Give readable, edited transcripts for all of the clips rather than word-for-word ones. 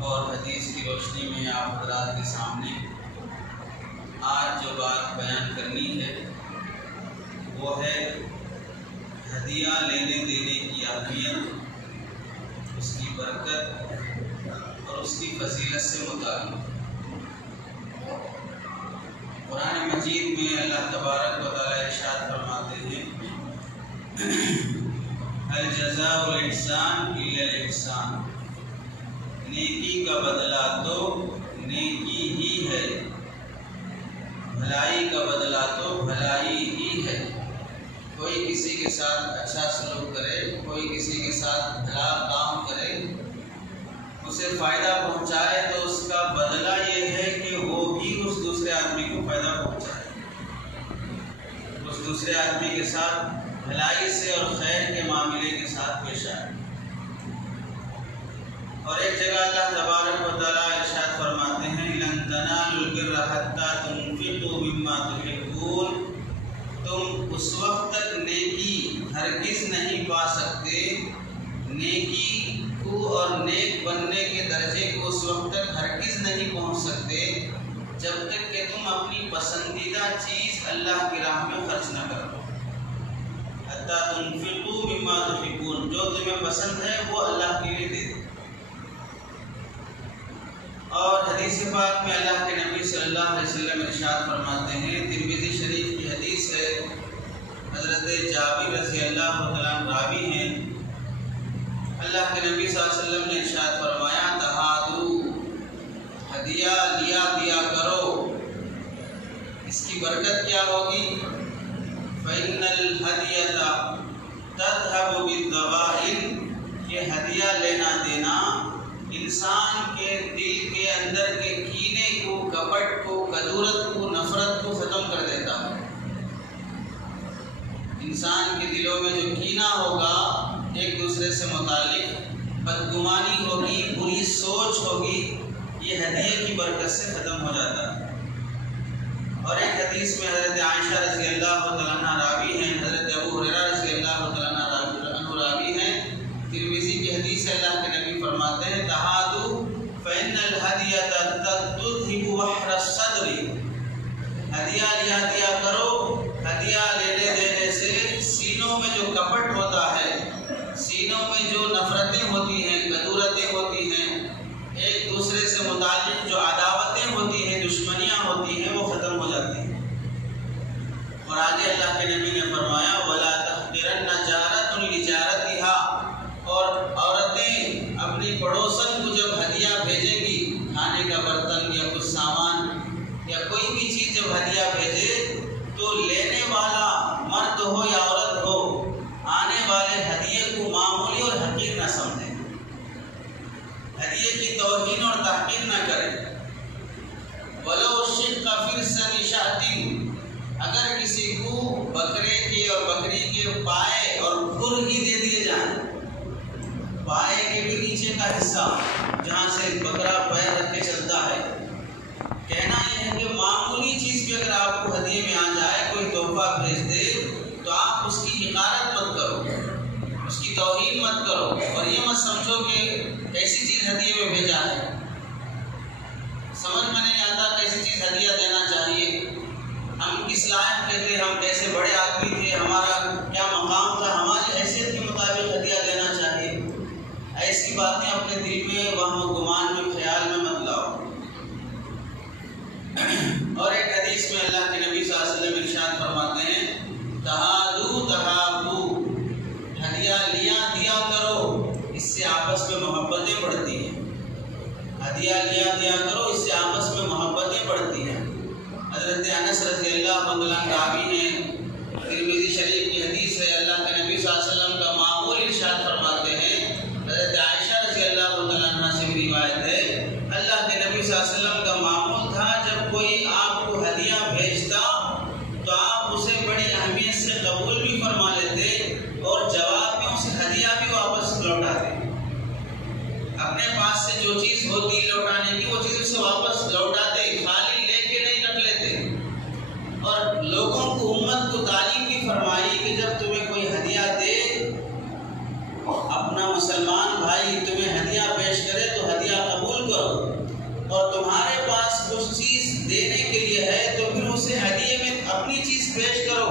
اور حدیث کی روشنی میں آپ حضرات کے سامنے آج جو بات بیان کرنی ہے وہ ہے ہدیہ لینے دینے کی اہمیت، اس کی برکت اور اس کی فضیلت سے متعلق۔ قرآن مجید میں اللہ تبارک و تعالی ارشاد فرماتے ہیں الجزاء الاحسان الا الاحسان، نیکی کا بدلہ تو نیکی ہی ہے، بھلائی کا بدلہ تو بھلائی ہی ہے۔ کوئی کسی کے ساتھ اچھا سلوک کرے، کوئی کسی کے ساتھ بھلا کام کرے، اسے فائدہ پہنچائے تو اس کا بدلہ یہ ہے کہ وہ بھی اس دوسرے آدمی کو فائدہ پہنچائے، اس دوسرے آدمی کے ساتھ بھلائی سے اور خیر کے معاملے کے ساتھ پیش آئے۔ اور ایک جگہ اللہ تبارک و تعالیٰ ارشاد فرماتے ہیں لن تنالوا البر حتى تنفقوا مما تحبون، تم اس وقت تک نیکی ہرگز نہیں پا سکتے، نیکی کو اور نیک بننے کے درجے کو اس وقت تک ہرگز نہیں پہنچ سکتے جب تک کہ تم اپنی پسندیدہ چیز اللہ کی راہ میں خرچ نہ کرو۔ حتى تنفقوا مما تحبون، جو تمہیں پسند ہے وہ اللہ کے لیے دے دو۔ اور حدیث پاک میں اللہ کے نبی صلی اللہ علیہ وسلم ارشاد فرماتے ہیں، ترمذی شریف کی حدیث ہے، حضرت جابر رضی اللہ تعالیٰ عنہ راوی ہیں، اللہ کے نبی صلی اللہ علیہ وسلم نے ارشاد فرمایا تہادو، ہدیہ لیا دیا کرو۔ اس کی برکت کیا ہوگی؟ فإن الہدیۃ تذهب بالضغائن، یہ ہدیہ لینا دینا انسان کے دل کے اندر کے کینے کو، کپٹ کو، کدورت کو، نفرت کو ختم کر دیتا ہے۔ انسان کے دلوں میں جو کینہ ہوگا، ایک دوسرے سے متعلق بدگمانی ہوگی، بری سوچ ہوگی، یہ ہدیے کی برکت سے ختم ہو جاتا ہے۔ اور ایک حدیث میں حضرت عائشہ رضی اللہ تعالیٰ عنہ راوی ہیں، حضرت ابو ہریرہ رضی اللہ تعالیٰ عنہ راوی ہیں، ترمذی کی حدیث ہے، اللہ کے نبی فرماتے ہیں تہادو فإن الہدیۃ تذهب وحر الصدر، ہدیہ لیا دیا کرو، ہدیہ لینے دینے سے سینوں میں جو کپٹ ہوتا ہے، سینوں میں جو نفرتیں ہوتی ہیں، کدورتیں ہوتی ہیں، ایک دوسرے سے متعلق جو عداوتیں ہوتی ہیں، دشمنیاں ہوتی ہیں، وہ ختم ہو جاتی ہیں۔ اور آگے اللہ کے نبی نے فرمایا وَلَا تَحْقِرَنَّ جَارَةٌ لِجَارَتِهَا، اور عورتیں اپنی پڑوسن کو جب ہدیہ بھیجیں گی، کھانے کا برتن یا کچھ سامان یا کوئی بھی چیز جب ہدیہ بھیجے تو لینے والا مرد ہو یا عورت ہو، آنے والے ہدیے کو معمولی اور حقیر نہ سمجھیں، ہدیے کی توہین اور تحقیر نہ کریں۔ وَلَوْ شِقَّ فِرْسَنِ شَاةٍ، اگر کسی کو بکرے کے اور بکری کے پائے اور کھر ہی دے دیے جائیں، پائے کے بھی نیچے کا حصہ جہاں سے بکرا پیر رکھ کے چلتا ہے، کہنا یہ ہے کہ معمولی چیز بھی اگر آپ کو ہدیے میں آ جائے، کوئی تحفہ بھیج دے تو آپ اس کی حقارت مت کرو، اس کی توہین مت کرو، اور یہ مت سمجھو کہ کیسی چیز ہدیے میں بھیجا ہے، سمجھ میں نہیں آتا کیسی چیز ہدیہ دینا چاہیے، ہم کس لائق کے تھے، ہم کیسے بڑے آدمی تھے، ہمارا کیا مقام تھا، ہماری حیثیت کے مطابق ہدیہ دینا چاہیے، ایسی باتیں اپنے دل میں وہم و گمان کے خیال میں مت لاؤ۔ اور ایک حدیث میں اللہ کے نبی صلی اللہ علیہ وسلم ارشاد فرماتے ہیں تہادو تہابو، ہدیہ لیا دیا کرو، اس سے آپس میں محبتیں بڑھتی ہیں، ہدیہ لیا دیا کرو، اس سے آپس میں محبتیں بڑھتی ہیں۔ حضرت انس رضی اللہ عنہ راوی ہیں، ترمذی شریف کی حدیث ہے، اللہ کے نبی صلی اللہ علیہ وسلم کا معمول ارشاد فرماتے ہیں، حضرت عائشہ رضی اللہ عنہ سے بھی روایت ہے، اللہ کے نبی صلی اللہ علیہ وسلم کا معمول تھا جب کوئی آپ کو ہدیہ بھیجتا تو آپ اسے بڑی اہمیت سے قبول بھی فرما لیتے اور جواب میں اسے ہدیہ بھی واپس لوٹاتے، اپنے پاس سے جو چیز ہوتی لوٹانے کی وہ چیز اسے واپس لوٹاتے، خالی لے کے نہیں رکھ لیتے۔ اور لوگوں کو، امت کو تعلیم بھی فرمائی کہ جب تمہیں کوئی ہدیہ دے، اپنا مسلمان بھائی تمہیں ہدیہ پیش کرے تو ہدیہ قبول کرو، اور تمہارے پاس کچھ چیز دینے کے لیے ہے تو پھر اسے ہدیے میں اپنی چیز پیش کرو۔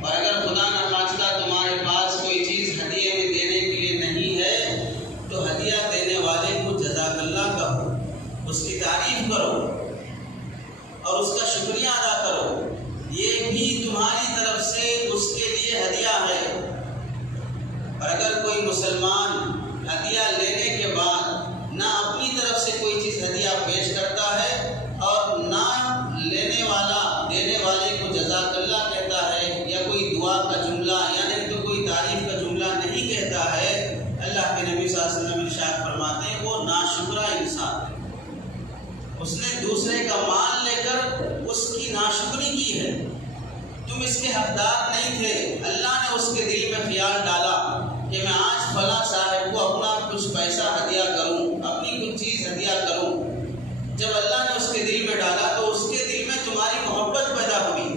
اور اگر خدا نخواستہ تمہارے پاس کوئی چیز ہدیے میں دینے کے لیے نہیں ہے تو ہدیہ دینے والے کو جزاک اللہ کہو، اس کی تعریف کرو اور اس کا شکریہ ادا کرو، یہ بھی تمہاری طرف سے اس کے لیے ہدیہ ہے۔ اور اگر کوئی مسلمان ہدیہ لینے کے بعد نہ اپنی طرف سے کوئی چیز ہدیہ پیش کرتا ہے اور نہ لینے والا دینے والے کو جزاک اللہ کہتا ہے یا کوئی دعا کا جملہ یعنی تو کوئی تعریف کا جملہ نہیں کہتا ہے، اللہ کے نبی صلی اللہ علیہ وسلم ارشاد فرماتے ہیں وہ ناشکرا انسان ہے، اس نے دوسرے کا مال لے کر اس کی ناشکری کی ہے، تم اس کے حقدار نہیں تھے، اللہ نے اس کے دل میں خیال ڈالا کہ میں آج فلاں صاحب کو اپنا کچھ پیسہ ہدیہ کروں، اپنی کچھ چیز ہدیہ کروں۔ جب اللہ نے اس کے دل میں ڈالا تو اس کے دل میں تمہاری محبت پیدا ہوئی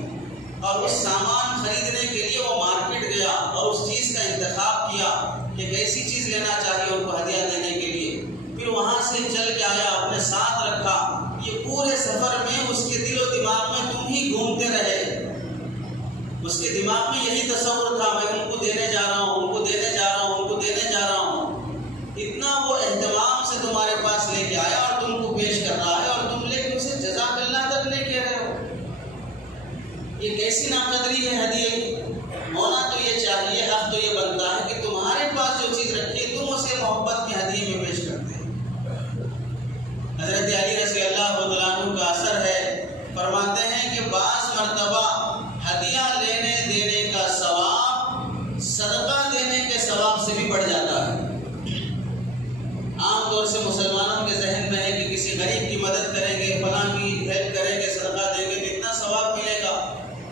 اور اس سامان خریدنے کے لیے وہ مارکیٹ گیا اور اس چیز کا انتخاب کیا کہ کیسی چیز لینا چاہیے ان کو ہدیہ دینے کے لیے، پھر وہاں سے چل کے آیا، اپنے ساتھ رکھا، یہ پورے سفر میں اس کے دل و دماغ میں تم ہی گھومتے رہے، اس کے دماغ میں یہی تصور تھا میں ان کو دینے جا رہا ہوں، ان کو دینے جا رہا ہوں، ان کو دینے جا رہا ہوں، اتنا وہ اہتمام سے تمہارے پاس لے کے آیا اور تم کو پیش کر رہا ہے اور تم لے کے اسے جزاک اللہ تک لے کے رہے ہو۔ یہ کیسی ناقدری ہے ہدیے کی؟ ہونا تو یہ چاہیے، حق تو یہ بنتا ہے کہ تمہارے پاس جو چیز رکھی ہے تم اسے محبت کے ہدیے میں پیش کرتے ہیں۔ حضرت علی رضی اللہ عنہ کا اثر ہے، فرماتے ہیں کہ بعض مرتبہ ہدیہ لینے دینے کا ثواب صدقہ دینے کے ثواب سے بھی بڑھ جاتا ہے۔ عام طور سے مسلمانوں کے ذہن میں ہے کہ کسی غریب کی مدد کریں گے، فلاں کی ہیلپ کریں گے، صدقہ دیں گے تو اتنا ثواب ملے گا۔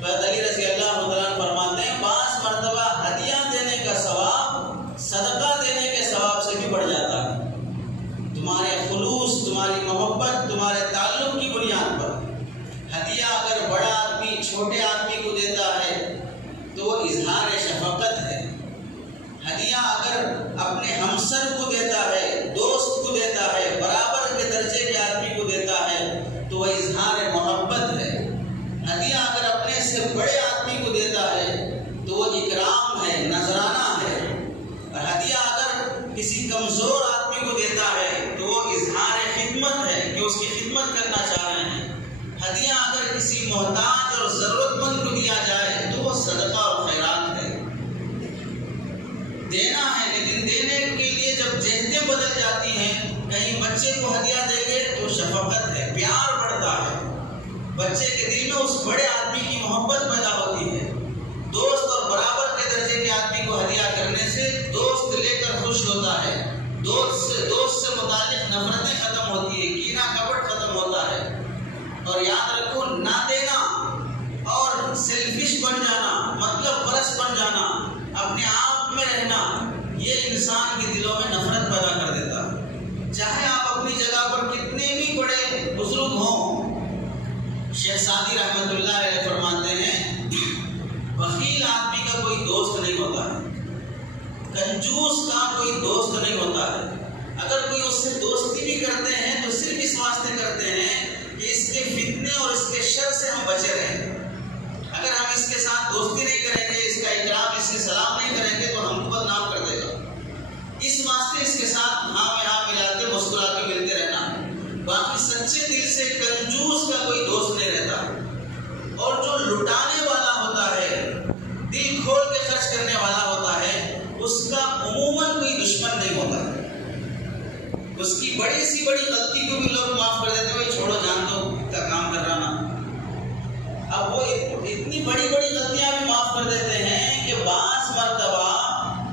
حضرت علی رضی اللہ عنہ فرماتے ہیں بعض مرتبہ ہدیہ دینے کا ثواب صدقہ دینے کے ثواب سے بھی بڑھ جاتا ہے۔ تمہارے خلوص، تمہاری محبت، تمہارے تعلق کی بنیاد پر ہدیہ اگر بڑا آدمی چھوٹے آدمی کو دیتا ہے تو وہ اظہار شفقت ہے، ہدیہ اگر اپنے ہمسر کو دیتا ہے، دوست کو دیتا ہے، برابر کے درجے کے آدمی کو دیتا ہے تو وہ اظہار محبت ہے، ہدیہ اگر اپنے سے بڑے آدمی کو دیتا ہے تو وہ اکرام ہے، نذرانہ ہے، اور ہدیہ اگر کسی کمزور آدمی کو دیتا ہے تو وہ اظہار خدمت ہے کہ اس کی خدمت کرنا چاہ رہے ہیں، ہدیہ اگر کسی محتاج اور ضرورت مند کو دیا جائے تو وہ صدقہ اور خیرات ہے۔ دینا ہے، لیکن دینے کے لیے جب جہتیں بدل جاتی ہیں، کہیں بچے کو ہدیہ دیں گے تو شفقت ہے، پیار بڑھتا ہے، بچے کے دل میں اس بڑے آدمی کی محبت پیدا ہوتی ہے، دوست اور برابر کے درجے کے آدمی کو ہدیہ کرنے سے دوست لے کر خوش ہوتا ہے، دوست سے متعلق نفرتیں ختم ہوتی ہے، کینہ کپٹ ختم ہوتا ہے۔ اور یاد رکھو، نہ دینا اور سیلفش بن جانا، مطلب پرست بن جانا، اپنے آپ میں رہنا، یہ انسان کے دلوں میں نفرت پیدا کر دیتا ہے، چاہے آپ اپنی جگہ پر کتنے بھی بڑے بزرگ ہوں۔ شیخ سعدی رحمۃ اللہ علیہ فرماتے ہیں بخیل آدمی کا کوئی دوست نہیں ہوتا ہے، کنجوس کا کوئی دوست نہیں ہوتا ہے، اگر کوئی اس سے دوستی بھی کرتے ہیں تو صرف اس واسطے کرتے ہیں کہ اس کے فتنے اور اس کے شر سے ہم بچے رہیں، اگر ہم اس کے ساتھ دوستی نہیں کریں گے، اس کا اکرام، اس سے سلام نہیں کریں گے تو ہم کو بدنام کر دے گا، اس واسطے اس کے ساتھ ہاں میں ہاں ملاتے مسکرا کے ملتے رہنا۔ باقی سچے دل سے کنجوس کا کوئی دوست نہیں رہتا، اور جو لٹانے والا ہوتا ہے، دل کھول کے خرچ کرنے والا ہوتا ہے، اس کا عموماً کوئی دشمن نہیں ہوتا ہے، اس کی بڑی سی بڑی غلطی کو بھی لوگ معاف کر دیتے ہیں، چھوڑو جان دو کا کام کر رہا نا۔ اب وہ اتنی بڑی بڑی غلطیاں بھی معاف کر دیتے ہیں کہ بعض مرتبہ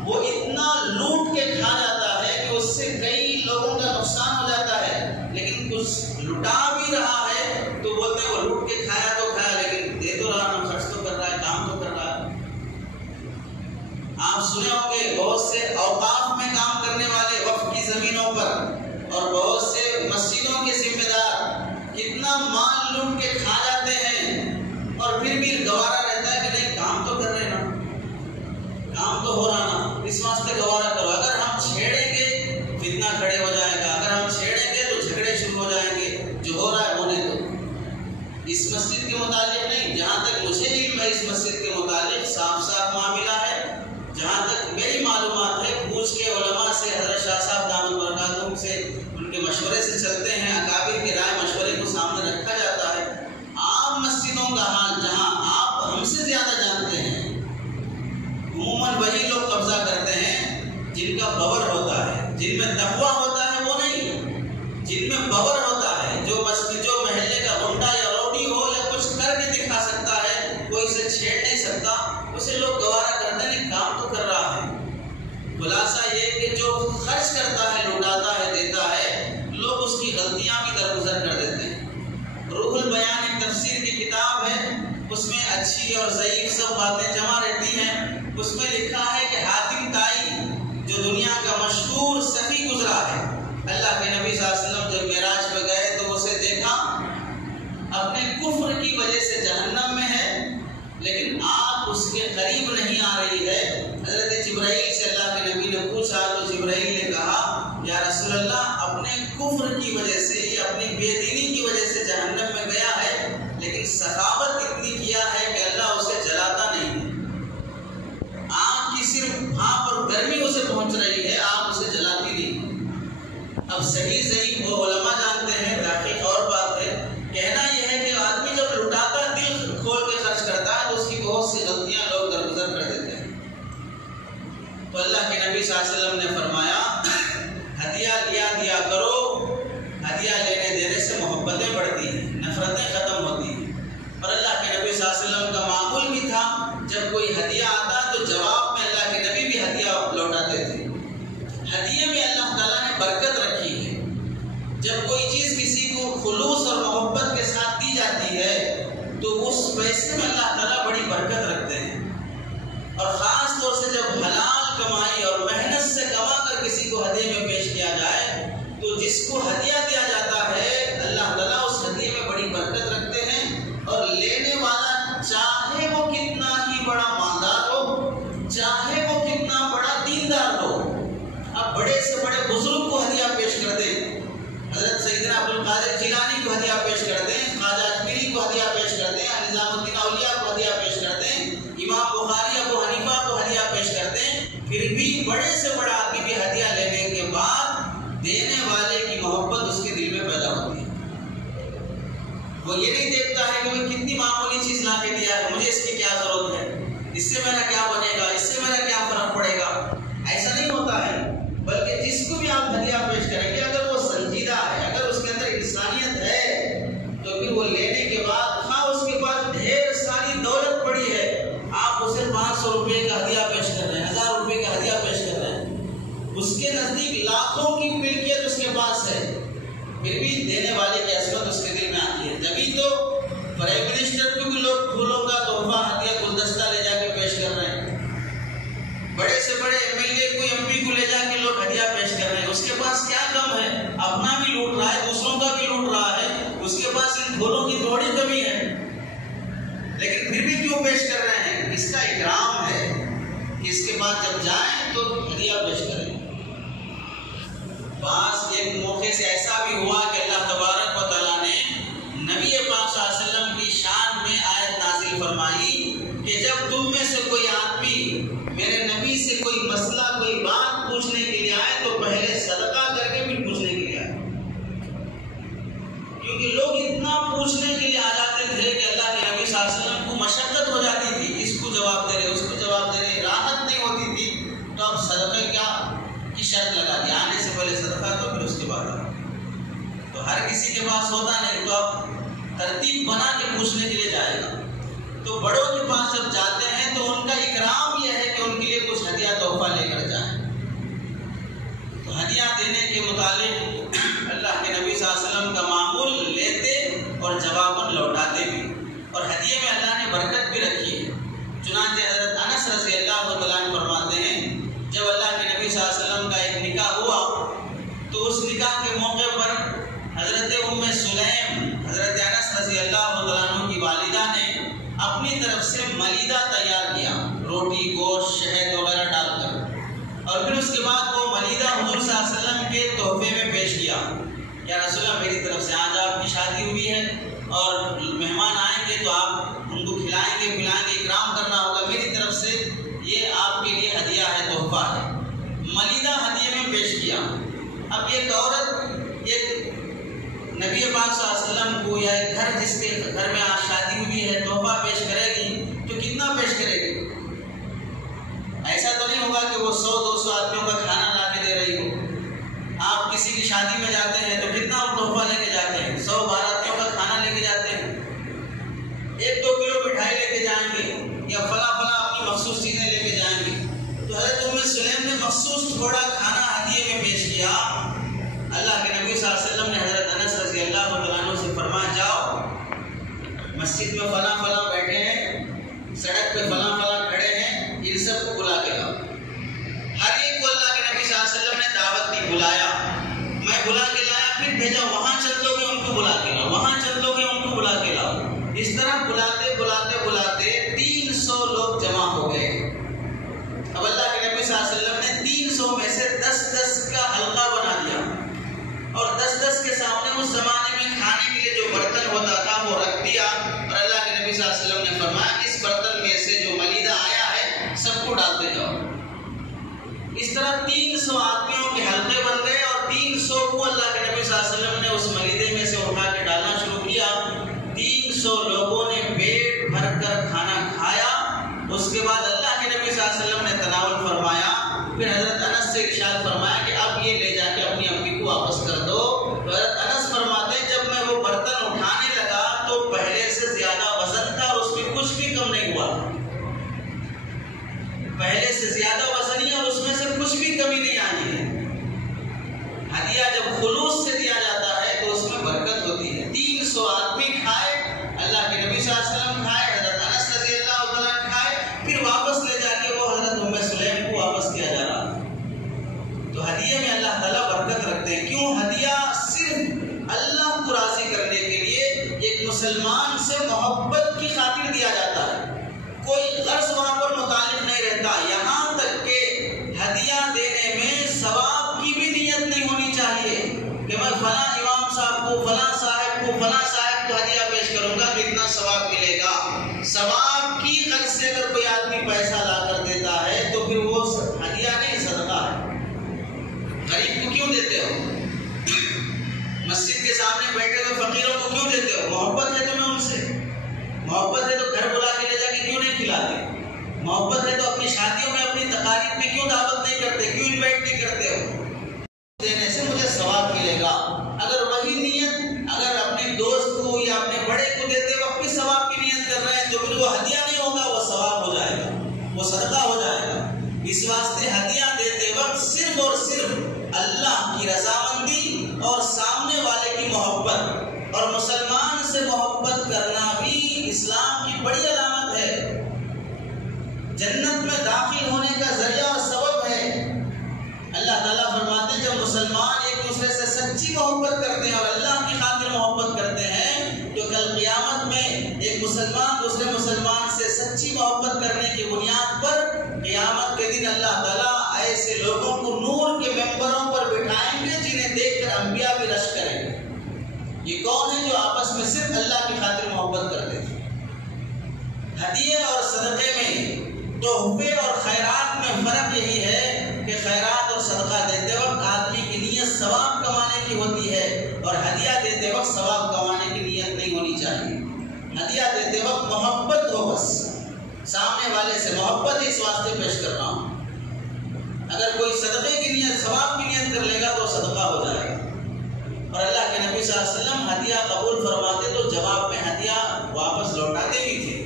وہ اتنا لوٹ کے کھا جاتا ہے کہ اس سے کئی لوگوں کا نقصان ہو جاتا ہے، لیکن کچھ لٹا بھی رہا ہے تو بولتے ہیں وہ لوٹ کے کھایا تو کھایا لیکن دے تو رہا نا، خرچ تو کر رہا ہے، کام تو کر رہا ہے۔ آپ سنے ہوں گے بہت سے اوقاف میں کام کرنے والے وقف کی زمینوں پر اور بہت سے مسجدوں کے ذمہ دار کتنا مال لوٹ کے کھا جاتے ہیں اور پھر بھی گوارا رہتا ہے کہ نہیں کام تو کر رہے نا، کام تو ہو رہا نا، اس واسطے گوارا کرو۔ اگر ہم چھیڑیں گے فتنہ کھڑے ہو جائے گا، اگر ہم چھیڑیں گے تو اس مسجد کے متعلق نہیں، جہاں تک مجھے علم ہے اس مسجد کے متعلق صاف صاف معاملہ ہے، جہاں تک میری معلومات ہے پوچھ کے علماء سے، حضرت شاہ صاحب دامت برکاتہم سے، ان کے مشورے سے چلتے ہیں، اکابر کے رائے مشورے کو سامنے رکھا جاتا ہے۔ عام مسجدوں کا حال جہاں آپ ہم سے زیادہ جانتے ہیں، عموماً وہی لوگ قبضہ کرتے ہیں جن کا باور ہوتا ہے، جن میں تقویٰ ہوتا ہے وہ نہیں، جن میں باور ہوتا ہے، جو محلے کا غنڈہ یا روڈی ہو یا کچھ کر کے دکھا سکتا ہے، کوئی اسے چھیڑ نہیں سکتا، اسے لوگ گوارا کرتے ہیں، کام تو کر رہا ہے۔ خلاصہ یہ کہ جو خرچ کرتا ہے، لوٹاتا ہے، دیتا ہے، لوگ اس کی غلطیاں بھی درگزر کر دیتے ہیں۔ روح البیان ایک تفسیر کی کتاب ہے، اس میں اچھی اور ضعیف سب باتیں جمع رہتی ہیں۔ اس میں لکھا ہے کہ حاتم طائی جو دنیا کا مشہور سخی گزرا ہے، اللہ کے نبی صلی اللہ علیہ وسلم جب معراج پہ گئے تو اسے دیکھا اپنے کفر کی وجہ سے جہنم میں ہے، لیکن آگ اس کے قریب نہیں آ رہی ہے۔ حضرت جبرائیل سے اللہ کے نبی نے پوچھا تو جبرائیل نے کہا یا رسول اللہ اپنے کفر کی وجہ سے یا اپنی بے دینی کی وجہ سے جہنم میں گیا ہے، لیکن سخاوت اتنی کیا ہے کہ اللہ اسے جلاتا نہیں ہے۔ آگ کی صرف وہاں پر گرمی اسے پہنچ رہی ہے، آگ اسے جلاتی نہیں۔ اب صحیح ضعیف وہ علماء جانتے ہیں، تحقیق اور بات ہے۔ کہنا یہ ہے کہ آدمی جب لٹاتا دل کھول کے خرچ کرتا ہے تو اس کی بہت سی غلطیاں لوگ درگزر کر دیتے ہیں۔ تو اللہ کے نبی صلی اللہ علیہ وسلم نے فرمایا ہدیہ دیا کرو، ہدیہ لینے دینے سے محبتیں بڑھتی ہیں، نفرتیں ختم ہوتی ہیں۔ اور اللہ کے نبی صلی اللہ علیہ وسلم کا معمول بھی تھا جب کوئی ہدیہ آتا تو جواب میں اللہ کے نبی بھی ہدیہ لوٹاتے تھے۔ ہدیے میں اللہ تعالیٰ نے برکت رکھی ہے۔ جب کوئی چیز کسی کو خلوص اور محبت کے ساتھ دی جاتی ہے تو اس پیسے میں اللہ تعالیٰ بڑی برکت رکھتے ہیں۔ اور خاص طور سے جب حلال کمائی اور محنت سے کما کر کسی کو ہدیے میں پیش کیا جائے تو جس کو ہدیہ دیا جاتا ہے اللہ تعالیٰ اس ہدیے میں بڑی برکت رکھتے ہیں۔ اور لینے والا چاہے وہ کتنا ہی بڑا مالدار ہو، چاہے وہ کتنا بڑا دیندار ہو، اب بڑے سے بڑے بزرگ کو ہدیہ پیش کر دیں، حضرت سیدنا عبد القادر جیلانی کو ہدیہ پیش کر دیں، خواجہ اجمیری کو ہدیہ پیش کر دیں، نظام الدین اولیاء کو ہدیہ پیش کر دیں، امام بخاری ابو حنیفہ کو ہدیہ پیش کر دیں، پھر بھی بڑے سے بڑا آدمی بھی ہدیہ لینے کے بعد دینے والے کی محبت اس کے دل میں پیدا ہوتی ہے۔ وہ یہ نہیں دیکھتا ہے کہ میں کتنی معمولی چیز لا کے دیا ہے، مجھے اس کی کیا ضرورت ہے، اس سے میرا کیا بنے گا، اس سے میرا کیا فرق پڑے گا، ایسا نہیں ہوتا ہے۔ بلکہ جس کو بھی آپ ہدیہ پیش کریں گے اگر وہ سنجیدہ ہے، اگر اس کے اندر انسانیت ہے تو پھر وہ لینے کے بعد ہاں اس کے پاس ڈھیر ساری دولت پڑی ہے، آپ اسے 500 روپے کا ہدیہ پیش کر رہے ہیں، 1000 روپے کا ہدیہ پیش کر رہے ہیں، اس کے نزدیک لاکھوں کی ملکیت اس کے پاس ہے، پھر بھی دینے والے کی عظمت اس کے دل میں آتی ہے۔ تبھی تو پرائم منسٹر کو بھی لوگ پھولوں کا تحفہ ہدیہ گلدستہ لے جا کے پیش کر رہے ہیں، بڑے سے بڑے MLA کو MP کو لے جا کے لوگ ہدیہ پیش کر رہے ہیں۔ اس کے پاس کیا کم ہے، اپنا بھی لوٹ رہا ہے، دوسروں کا بھی لوٹ رہا ہے، اس کے پاس ان پھولوں کی تھوڑی کمی ہے، لیکن پھر بھی کیوں پیش کر رہے ہیں؟ اس کا اکرام ہے کہ اس کے بعد جب جائیں تو ہدیہ پیش کریں۔ بعض ایک موقع سے ایسا بھی ہوا کہ اللہ تبارک و تعالیٰ نے نبی پاک صلی اللہ علیہ وسلم کی شان میں آیت نازل فرمائی کہ جب تم میں سے کوئی آدمی میرے نبی سے کوئی مسئلہ کوئی بات پوچھنے کے لیے آئے تو پہلے صدقہ کر کے پھر پوچھنے کے لیے آئے، کیونکہ لوگ اتنا پوچھنے کے لیے آ جاتے تھے کہ اللہ کے نبی صلی اللہ علیہ وسلم کو مشقت ہو جاتی تھی، اس کو جواب دے رہے اس کو جواب دے رہے، راحت نہیں ہوتی تھی، تو اب صدقہ کیا کی شرط لگا دی، آنے سے پہلے صدقہ تو پھر اس کے بعد آ۔ تو ہر کسی کے پاس ہوتا نہیں تو اب ترتیب بنا کے پوچھنے کے لیے جائے گا۔ تو بڑوں کے پاس جب جاتے ہیں تو ان کا اکرام یہ ہے کہ ان کے لیے کچھ ہدیہ تحفہ لے کر جائیں۔ تو ہدیہ دینے کے متعلق اللہ کے نبی صلی اللہ علیہ وسلم کا معمول لیتے اور جواباً لوٹاتے بھی، اور ہدیے میں اللہ نے برکت بھی رکھی ہے۔ چنانچہ حضرت انس رضی اللہ تعالیٰ عنہ فرماتے ہیں جب اللہ کے نبی صلی اللہ علیہ وسلم کا ایک نکاح ہوا تو اس نکاح کے موقع پر حضرت ام سلیم حضرت انس رضی اللہ تعالیٰ عنہ کی والدہ نے اپنی طرف سے ملیدہ تیار کیا، روٹی گوشت شہد وغیرہ ڈال کر، اور پھر اس کے بعد وہ ملیدہ حضور صلی اللہ علیہ وسلم کے تحفے میں پیش کیا، یا رسول اللہ میری طرف سے آج آپ کی شادی ہوئی ہے اور مہمان آئیں گے تو آپ ان کو کھلائیں گے پلائیں گے، اکرام کرنا ہوگا، میری طرف سے یہ آپ کے لیے ہدیہ ہے، تحفہ ہے۔ ملیدہ ہدیے میں پیش کیا۔ اب ایک عورت ایک نبی پاک صلی اللہ علیہ وسلم کو یا ایک گھر جس کے گھر میں آج شادی ہوئی ہے تحفہ پیش کرے گی تو کتنا پیش کرے گی؟ ایسا تو نہیں ہوگا کہ وہ 100-200 آدمیوں کا کھانا لا کے دے رہی ہو۔ آپ کسی کی شادی میں جاتے ہیں تو کتنا تحفہ لے کے جاتے ہیں؟ 100 باراتیوں کا کھانا لے کے جاتے ہیں، 1-2 کلو مٹھائی لے کے جائیں گے یا فلاں اپنی مخصوص چیزیں لے کے جائیں گے۔ تو حضرت ام سلیم نے مخصوص تھوڑا کھانا ہدیے میں پیش کیا۔ اللہ کے نبی صلی اللہ علیہ وسلم نے حضرت انس رضی اللہ عنہ سے فرمایا، جاؤ مسجد میں فلاں بیٹھے ہیں، سڑک پہ فلاں کھڑے ہیں، ان سب کو بلا کے لاؤ۔ ہر ایک کو اللہ کے نبی صلی اللہ علیہ وسلم نے دعوت دی، بلایا، میں بلا کے لایا، پھر بھیجا وہاں چل دو گے ان کو بلا کے لاؤ، وہاں چل دو گے ان کو بلا کے لاؤ۔ اس طرح بلاتے 300 لوگ جمع ہو گئے۔ اب اللہ کے نبی صلی اللہ علیہ وسلم نے 300 میں سے 10 کا حلقہ بنا دیا اور 10 کے سامنے اس زمانے میں کھانے کے لیے جو برتن ہوتا تھا وہ رکھ دیا، اور اللہ کے نبی صلی اللہ علیہ وسلم نے فرمایا اس برتن میں سے جو ملیدہ آیا ہے سب کو ڈالتے جاؤ۔ اس طرح 300 آدمیوں کے حلقے بن گئے اور 300 کو اللہ کے نبی صلی اللہ علیہ وسلم نے اس ملیدے میں سے اٹھا کے ڈالنا شروع کیا۔ 300 لوگوں نے پیٹ بھر کر کھانا کھایا۔ اس کے بعد اللہ کے نبی صلی اللہ علیہ وسلم نے تناول فرمایا، پھر حضرت انس سے ارشاد فرمایا کہ اب یہ لے جا کے اپنی امی کو واپس کر دو۔ تو حضرت انس فرماتے ہیں جب میں وہ برتن اٹھانے لگا تو پہلے سے زیادہ وزن تھا اور اس میں کچھ بھی کم نہیں ہوا، پہلے سے زیادہ وزن ہی اور اس میں سے کچھ بھی کمی نہیں آئی ہے۔ ہدیہ جب خلوص سے دیا جاتا ہے تو اس میں برکت ہوتی ہے۔ 300 آدمی کھائے، اللہ کے نبی صلی اللہ علیہ وسلم کھائے، حضرت انس رضی اللہ عنہ کھائے، پھر واپس لے جا کے وہ حضرت ام سلیم کو واپس کیا جا رہا۔ تو ہدیے میں اللہ تعالیٰ برکت رکھتے ہیں۔ کیوں؟ ہدیہ صرف اللہ کو راضی کرنے کے لیے ایک مسلمان سے محبت کی خاطر دیا جاتا ہے، کوئی غرض وہاں پر متعلق نہیں رہتا۔ یہاں تک کہ ہدیہ دینے میں ثواب کی بھی نیت نہیں ہونی چاہیے کہ میں فلاں امام صاحب کو فلاں صاحب کو ہدیہ پیش کروں گا کہ اتنا ثواب ملے گا۔ ثواب کی غرض سے اگر کوئی آدمی پیسہ لا کر دیتا ہے تو پھر وہ ہدیہ نہیں صدقہ ہے۔ غریب کو کیوں دیتے ہو؟ مسجد کے سامنے بیٹھے ہوئے فقیروں کو کیوں دیتے ہو؟ محبت ہے تمہیں ان سے، محبت ہے تو گھر بلا کے لے جا کے کیوں نہیں کھلاتے؟ محبت ہے تو اپنی شادیوں میں اپنی تقاریب میں کیوں دعوت نہیں کرتے، کیوں انوائٹ نہیں کرتے ہو؟ دینے سے مجھے ثواب ملے گا۔ اگر وہی نیت اگر اپنے دوست کو یا اپنے بڑے کو دیتے وقت بھی ثواب کی نیت کر رہے ہیں تو پھر وہ ہدیہ نہیں ہوگا، وہ ثواب ہو جائے گا، وہ صدقہ ہو جائے گا۔ اس واسطے ہدیہ دیتے وقت صرف اور صرف اللہ کی رضامندی اور سامنے والے کی محبت، اور مسلمان سے محبت کرنا بھی اسلام کی بڑی علامت ہے، جنت میں داخل ہونے کا ذریعہ اور سبب ہے۔ اللہ تعالیٰ فرماتے ہیں جب مسلمان ایک دوسرے سے سچی محبت کرتے ہیں اور اللہ کی خاطر محبت کرتے ہیں تو کل قیامت میں ایک مسلمان دوسرے مسلمان سے سچی محبت کرنے کی بنیاد پر قیامت کے دن اللہ تعالیٰ ایسے لوگوں کو نور کے ممبروں پر بٹھائیں گے جنہیں دیکھ کر انبیاء بھی رشک کریں گے۔ یہ کون ہے جو آپس میں صرف اللہ کی خاطر محبت کرتے تھے؟ ہدیے اور صدقے میں، تحفے اور خیرات میں فرق یہی ہے کہ خیرات اور صدقہ دیتے وقت آدمی کی نیت ثواب کمانے کی ہوتی ہے اور ہدیہ دیتے وقت ثواب کمانے کی نیت نہیں ہونی چاہیے۔ ہدیہ دیتے وقت محبت ہو، بس سامنے والے سے محبت اس واسطے پیش کر رہا ہوں۔ اگر کوئی صدقے کی نیت ثواب کی نیت کر لے گا تو صدقہ ہو جائے گا۔ اور اللہ کے نبی صلی اللہ علیہ وسلم ہدیہ قبول فرماتے تو جواب میں ہدیہ واپس لوٹاتے بھی تھے۔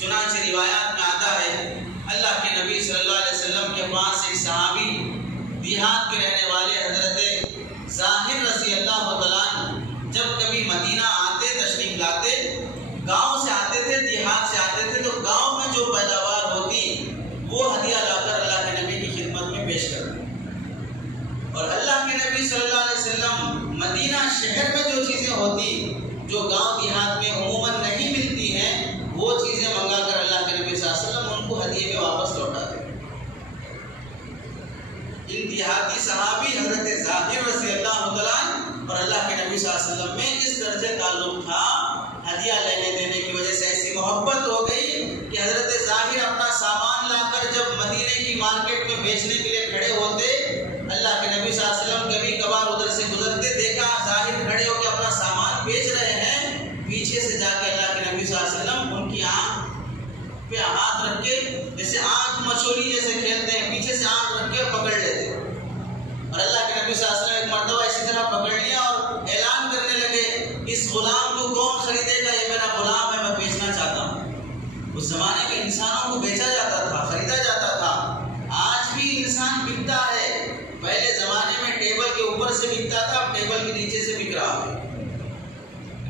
چنانچہ روایات میں آتا ہے اللہ کے نبی صلی اللہ علیہ وسلم کے پاس ایک صحابی دیہات کے رہنے والے حضرت ظاہر رضی اللہ عنہ جب کبھی مدینہ آتے، تشریف لاتے، گاؤں سے آتے تھے، دیہات سے آتے تھے، تو گاؤں میں جو پیداوار ہوتی وہ ہدیہ لا کر اللہ کے نبی کی خدمت میں پیش کرتے۔ اور اللہ کے نبی صلی اللہ علیہ وسلم مدینہ شہر میں جو چیزیں ہوتی جو گاؤں دیہات میں عموماً نہیں ملتی ہیں وہ چیزیں منگا کر اللہ کے نبی صلی اللہ علیہ وسلم ان کو ہدیے میں واپس لوٹاتے۔ ان دیہاتی صحابی حضرت ظاہر رضی اللہ عنہ اور اللہ کے نبی صلی اللہ علیہ وسلم میں اس درجے تعلق تھا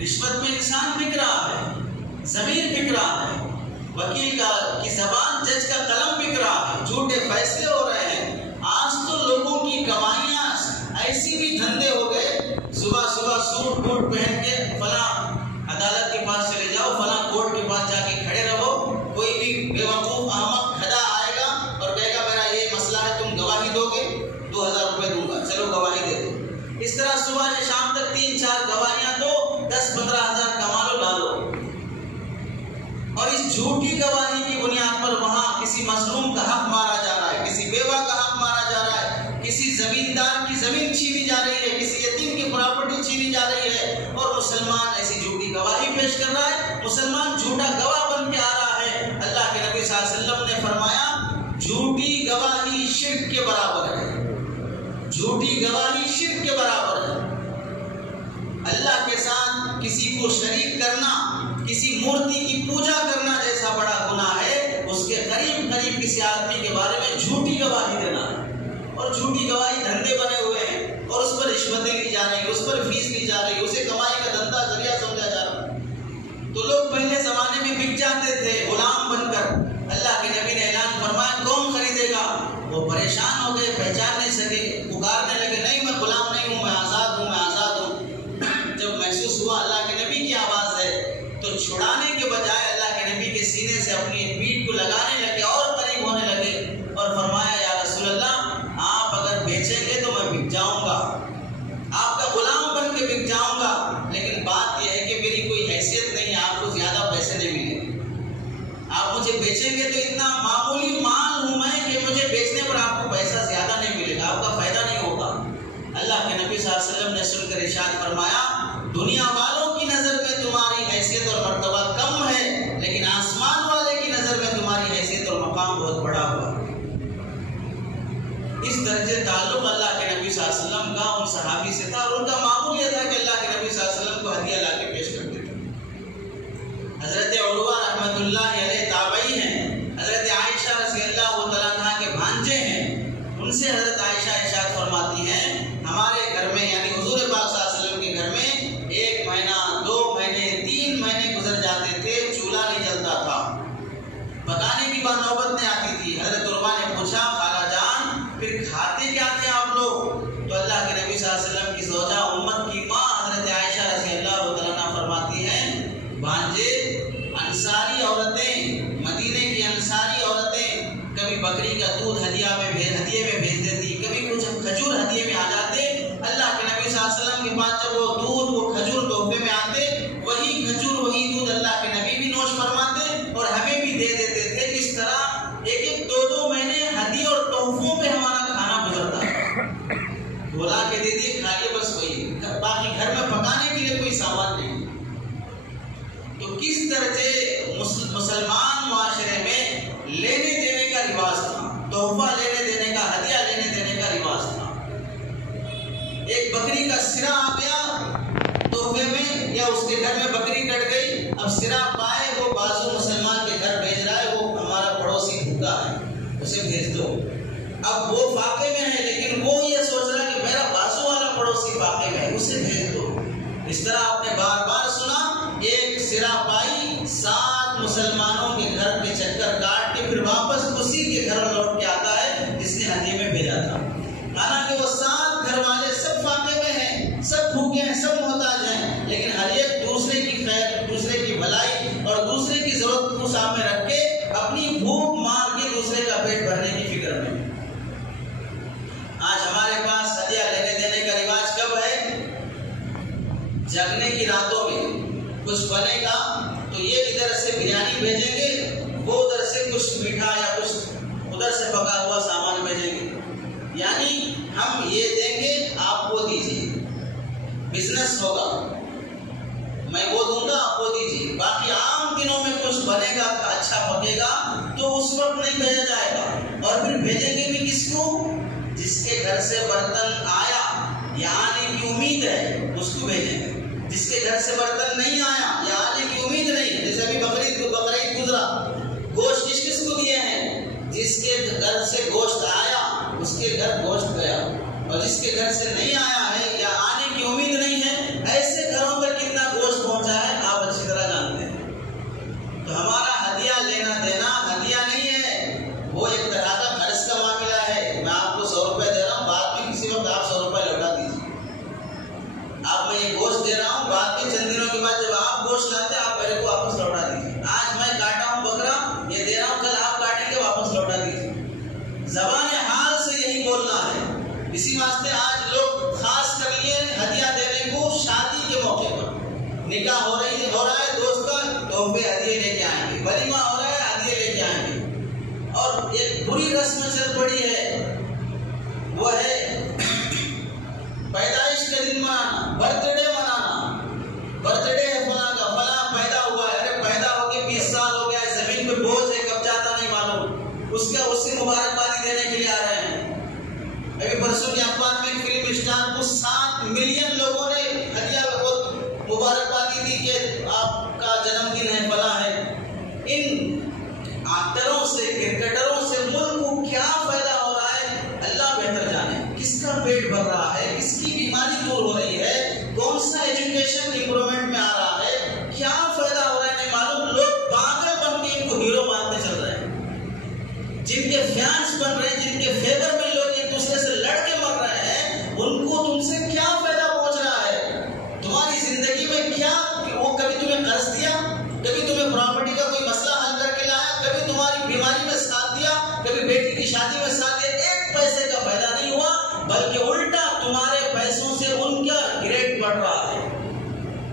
رشوت میں انسان بک رہا ہے، ضمیر بک رہا ہے، وکیل کی زبان، جج کا قلم بک رہا ہے، جھوٹے فیصلے ہو رہے ہیں۔ آج تو لوگوں کی کمائیاں ایسی بھی دھندے ہو گئے، صبح صبح سوٹ بوٹ پہن کے فلاں عدالت کے پاس چلے جاؤ، فلاں کورٹ کے پاس جا کے کھڑے رہو، کوئی بھی بے وقوف احمق کھڑا آئے گا اور کہے گا میرا یہ مسئلہ ہے، تم گواہی دو گے، 2000 روپے دوں گا، چلو گواہی دے دو۔ اس طرح صبح سے شام تک 3-4 گواہیاں دو، 10-15 ہزار کما لو، لا دو۔ اور اس جھوٹی گواہی کی بنیاد پر وہاں کسی مظلوم کا حق مارا جا رہا ہے، کسی بیوہ کا حق مارا جا رہا ہے، کسی زمیندار کی زمین چھینی جا رہی ہے، کسی یتیم کی پراپرٹی چھینی جا رہی ہے، اور مسلمان ایسی جھوٹی گواہی پیش کر رہا ہے، مسلمان جھوٹا گواہ بن کے آ رہا ہے۔ اللہ کے نبی صلی اللہ علیہ وسلم نے فرمایا جھوٹی گواہی شرک کے برابر ہے، جھوٹی گواہی شرک کے برابر ہے۔ اللہ کے ساتھ کسی کو شریک کرنا، کسی مورتی کی پوجا کرنا جیسا بڑا گناہ ہے، اس کے قریب کسی آدمی کے بارے میں جھوٹی گواہی دینا ہے۔ اور جھوٹی گواہی دھندے بنے ہوئے ہیں، اور اس پر رشوتیں لی جا رہی، اس پر فیس لی جا رہی، اسے کمائی کا دھندا ذریعہ سمجھا جا رہا۔ تو لوگ پہلے زمانے میں بک جاتے تھے غلام بن کر، اللہ کے نبی نے اعلان فرمایا کون خریدے گا؟ وہ پریشان ہو گئے، پہچان نہیں سکے، پکارنے لگے نہیں میں غلام نہیں ہوں، میں آزاد ہوں، میں آزاد ہوں۔ جب محسوس ہوا اللہ کے نبی کی آواز ہے تو چھڑانے کے بجائے اللہ کے نبی کے سینے سے اپنی پیٹھ کو لگانے لگے اور قریب ہونے لگے، اور فرمایا یا رسول اللہ آپ اگر بیچیں گے تو میں بک جاؤں گا، آپ کا غلام بن کے بک جاؤں گا، لیکن بات یہ ہے کہ میری کوئی حیثیت نہیں ہے، آپ کو زیادہ پیسے نہیں ملیں گے، آپ مجھے بیچیں گے تو اتنا معمولی مال ہوں میں کہ مجھے بیچنے پر آپ کو پیسہ زیادہ نہیں ملے گا، آپ کا فائدہ نہیں ہوگا۔ اللہ کے نبی صلی اللہ علیہ وسلم نے سن کر ارشاد فرمایا دنیا والوں کی نظر میں تمہاری حیثیت اور مرتبہ کم ہے، لیکن آسمان والے کی نظر میں تمہاری حیثیت اور مقام بہت بڑا ہوا۔ اس درجے تعلق اللہ کے نبی صلی اللہ علیہ وسلم کا ان صحابی سے تھا، اور ان کا معمول یہ تھا کہ اللہ کے نبی صلی اللہ علیہ وسلم کو ہدیہ لا کے پیش کرتے تھے۔ حضرت عروہ رحمۃ اللہ علیہ تابعی ہیں، حضرت عائشہ رضی اللہ تعالیٰ عنہا کے بھانجے ہیں، ان سے حضرت عائشہ ارشاد فرماتی ہیں ہمارے گھر میں یعنی حضور پاک صلی اللہ علیہ وسلم کے گھر میں 1 مہینہ 2 مہینے 3 مہینے گزر جاتے تھے، چولہا نہیں جلتا تھا، پکانے کی بات نوبت نہیں آتی تھی۔ حضرت عروہ نے پوچھا خالہ جان پھر کھاتے کیا تھے آپ لوگ؟ تو اللہ کے نبی صلی اللہ علیہ وسلم کی زوجہ امت کی ماں حضرت عائشہ رضی اللہ تعالیٰ عنہا فرماتی ہیں بھانجے انصاری عورتیں، مدینے کی انصاری عورتیں کبھی بکری کا دودھ ہدیے میں بھیج دیتی، کبھی کچھ کھجور ہدیے میں آ جاتے، اللہ کے نبی صلی اللہ علیہ وسلم کے پاس جب وہ دودھ وہ کھجور تحفے میں آتے، وہی کھجور وہی دودھ اللہ کے نبی بھی نوش فرماتے اور ہمیں بھی دے دیتے تھے۔ اس طرح 1-2 مہینے ہدیے اور تحفوں پہ ہمارا کھانا گزرتا ہے، بولا کے دے دیے کھا لے بس وہی، باقی گھر میں پکانے کے لیے کوئی سامان نہیں۔ تو کس درجے مسلمان معاشرے میں لینے دینے کا رواج تھا، تحفہ لینے دینے کا، ہدیہ لینے دینے کا رواج تھا۔ ایک بکری کا سرا آ گیا تحفے میں، یا اس کے گھر میں بکری کٹ گئی، اب سرا پائے وہ بازو مسلمان کے گھر بھیج رہا ہے، وہ ہمارا پڑوسی بھوکا ہے اسے بھیج دو۔ اب وہ فاقے میں ہے لیکن وہ یہ سوچ رہا ہے کہ میرا بازو والا پڑوسی فاقے میں ہے، اسے بھیج دو۔ اس طرح آپ نے بار بار سنا، ایک سرا پائی 7 مسلمانوں کے گھر کے چکر کاٹ کے پھر واپس اسی کے گھر لوٹ کے آتا ہے جس نے ہدیے میں بھیجا تھا، حالانکہ وہ 7 گھر والے سب فاقے میں ہیں، سب بھوکے ہیں، سب محتاج ہیں، لیکن ہر ایک دوسرے کی خیر، دوسرے کی بھلائی اور دوسرے کی ضرورت کو سامنے رکھ کے اپنی بھوک مار کے دوسرے کا پیٹ بھرنے کی فکر میں۔ آج ہمارے پاس ہدیہ لینے دینے کا رواج کب ہے؟ جگنے کی راتوں میں کچھ بنے گا تو یہ ادھر سے بریانی بھیجیں گے، وہ ادھر سے کچھ میٹھا یا کچھ ادھر سے پکا ہوا سامان بھیجیں گے، یعنی ہم یہ دیں گے آپ وہ دیجیے، بزنس ہوگا، میں وہ دوں گا آپ وہ دیجیے۔ باقی عام دنوں میں کچھ بنے گا اچھا پکے گا تو اس وقت نہیں بھیجا جائے گا، اور پھر بھیجیں گے بھی کس کو؟ جس کے گھر سے برتن آیا یا آنے کی امید ہے اس کو بھیجیں گے، جس کے گھر سے برتن نہیں آیا یا آنے کی امید نہیں، جیسے ابھی بقرعید گزرا، گوشت کس کس کو دیے ہیں؟ جس کے گھر سے گوشت آیا اس کے گھر گوشت گیا، اور جس کے گھر سے نہیں آیا ہے یا آنے کی امید نہیں ہے، ایسے گھروں پر کتنا گوشت بعد میں چند دنوں کے بعد جب آپ گوشت لاتے آپ میرے کو واپس لوٹا دیجیے. آج میں کاٹا ہوں بکرا یہ دے رہا ہوں, کل آپ کاٹیں گے واپس لوٹا دیجیے. زبان حال سے یہی بولنا ہے. اسی واسطے آج لوگ خاص کر لیے ہدیہ دینے کو شادی کے موقع پر. نکاح ہو رہا ہے دوست کا, تحفے ہدیے لے کے آئیں گے. ولیمہ ہو رہا ہے ہدیے لے کے آئیں گے. اور ایک بری رسم چل پڑی ہے, وہ ہے پیدائش کا دن منانا, برتھ ڈے منانا. برتھ ڈے ہے فلاں کا, فلاں پیدا ہوا ہے. ارے پیدا ہو کے 20 سال ہو گیا ہے, زمین پہ بوجھ ہے, کب جاتا نہیں معلوم. اس کی مبارکبادی دینے کے لیے آ رہے ہیں. ابھی پرسوں کے اخبار میں ایک فلم اسٹار کو 7 ملین لوگوں نے ہدیہ مبارکبادی دی کہ آپ کا جنم دن ہے, فلاں ہے. ان ایکٹروں سے, کرکٹروں سے ملک کو کیا فائدہ ہو رہا ہے اللہ بہتر جانے. کس کا پیٹ بھر رہا ہے, کس کی بیماری دور ہو رہی ہے, کون سا ایجوکیشن امپرومنٹ میں آ رہا ہے, کیا فائدہ ہو رہا ہے نہیں معلوم. لوگ پاگل بن کے ان کو ہیرو مانتے چل رہے ہیں. جن کے فینس بن رہے ہیں, جن کے فیور میں لوگ ایک دوسرے سے لڑ کے مر رہے ہیں, ان کو تم سے کیا فائدہ پہنچ رہا ہے. تمہاری زندگی میں کیا وہ کبھی تمہیں قرض دیا, کبھی تمہیں پراپرٹی کا کوئی مسئلہ حل کر کے لایا, کبھی تمہاری بیماری میں ساتھ دیا, کبھی بیٹی کی شادی میں ساتھ دیا. ایک پیسے کا فائدہ نہیں ہوا, بلکہ الٹا تمہارے پیسوں سے ان کا گریڈ بڑھ رہا ہے.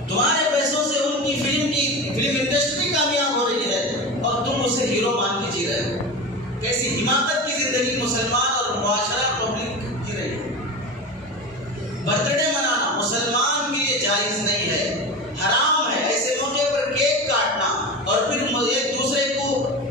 تمہارے پیسوں سے ان کی فلم انڈسٹری کامیاب ہو رہی ہے اور تم اسے ہیرو مان کے جی رہے ہو. کیسی حماقت کی زندگی مسلمان اور معاشرہ پبلک جی رہی ہے. برتھ ڈے منانا مسلمان کے لیے جائز نہیں ہے, حرام ہے. ایسے موقع پر کیک کاٹنا اور پھر ایک دوسرے کو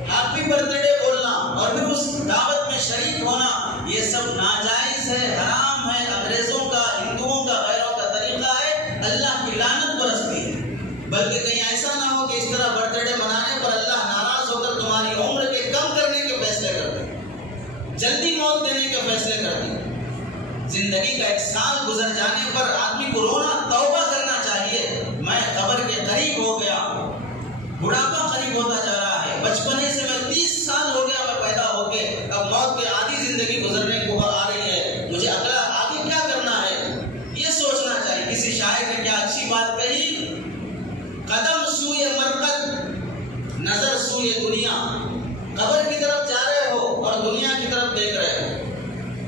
ہیپی برتھ ڈے بولنا اور پھر اس دعوت میں شریک ہونا, یہ سب ناجائز ہے, حرام ہے. انگریزوں کا, ہندوؤں کا, غیروں کا طریقہ ہے. اللہ کی لعنت برستی ہے. بلکہ کہیں ایسا نہ ہو کہ اس طرح برتھ ڈے منانے پر اللہ ناراض ہو کر تمہاری عمر کے کم کرنے کے فیصلے کر دے, جلدی موت دینے کے فیصلے کر دے. زندگی کا 1 سال گزر جانے پر آدمی کو رونا, توبہ کرنا چاہیے. میں قبر کے قریب ہو گیا, بڑھاپا قریب ہوتا جا رہا ہے. بچپنے سے میں 30 سال ہو گیا میں پیدا ہو کے, اب موت کے آدھی زندگی گزرنے کو آ رہی ہے, مجھے اگلا آگے کیا کرنا ہے یہ سوچنا چاہیے. کسی شاعر نے کیا اچھی بات کہی, قدم سوئے مرقد نظر سوئے دنیا. قبر کی طرف جا رہے ہو اور دنیا کی طرف دیکھ رہے ہو.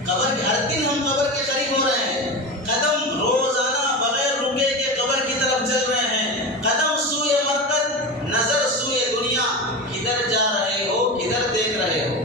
قبر کے ہر دن ہم قبر کے قریب ہو رہے ہیں, قدم روزانہ بغیر رکے کے قبر کی طرف چل رہے ہیں. قدم سوئے مرقد نظر سوئے دنیا. کدھر جا رہے ہو, کدھر دیکھ رہے ہو.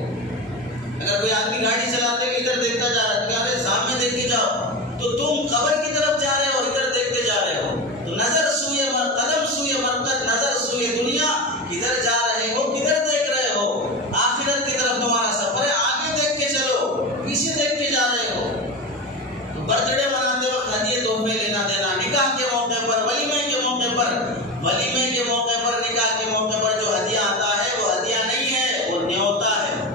اگر کوئی آدمی گاڑی چلاتے ہوئے ادھر دیکھتا جا رہا ہے, کہہ رہے سامنے دیکھ کے جاؤ, تو تم قبر کی طرف جا رہے ہو اور ادھر دیکھتے جا رہے ہو. تو نظر سوئے قدم سوئے مرقد نظر سوئے دنیا. کدھر جا رہے ہو, کدھر دیکھ رہے ہو. آخرت کی طرف تمہارا سفر ہے, آگے دیکھ کے چلو, پیچھے دیکھ کے جا رہے ہو. تو برتھ ڈے مناتے وقت ہدیے تحفے لینا دینا, نکاح کے موقع پر, ولیمے کے موقع پر, ولیمے کے موقع پر, نکاح کے موقع پر جو ہدیہ آتا ہے وہ ہدیہ نہیں ہے, وہ نیوتا ہے.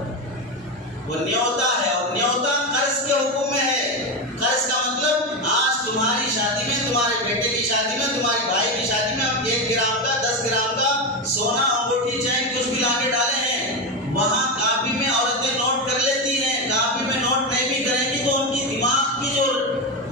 وہ نیوتا ہے, اور نیوتا قرض کے حکم میں ہے. قرض کا مطلب آج تمہاری شادی میں, تمہارے بیٹے کی شادی میں, تمہاری بھائی کی شادی میں ہم 1 گرام کا 10 گرام کا سونا, انگوٹھی, چین کچھ بھی لا کے ڈالے ہیں. وہاں کاپی میں عورتیں نوٹ کر لیتی ہیں, کاپی میں نوٹ نہیں بھی کریں گی تو ان کی دماغ کی جو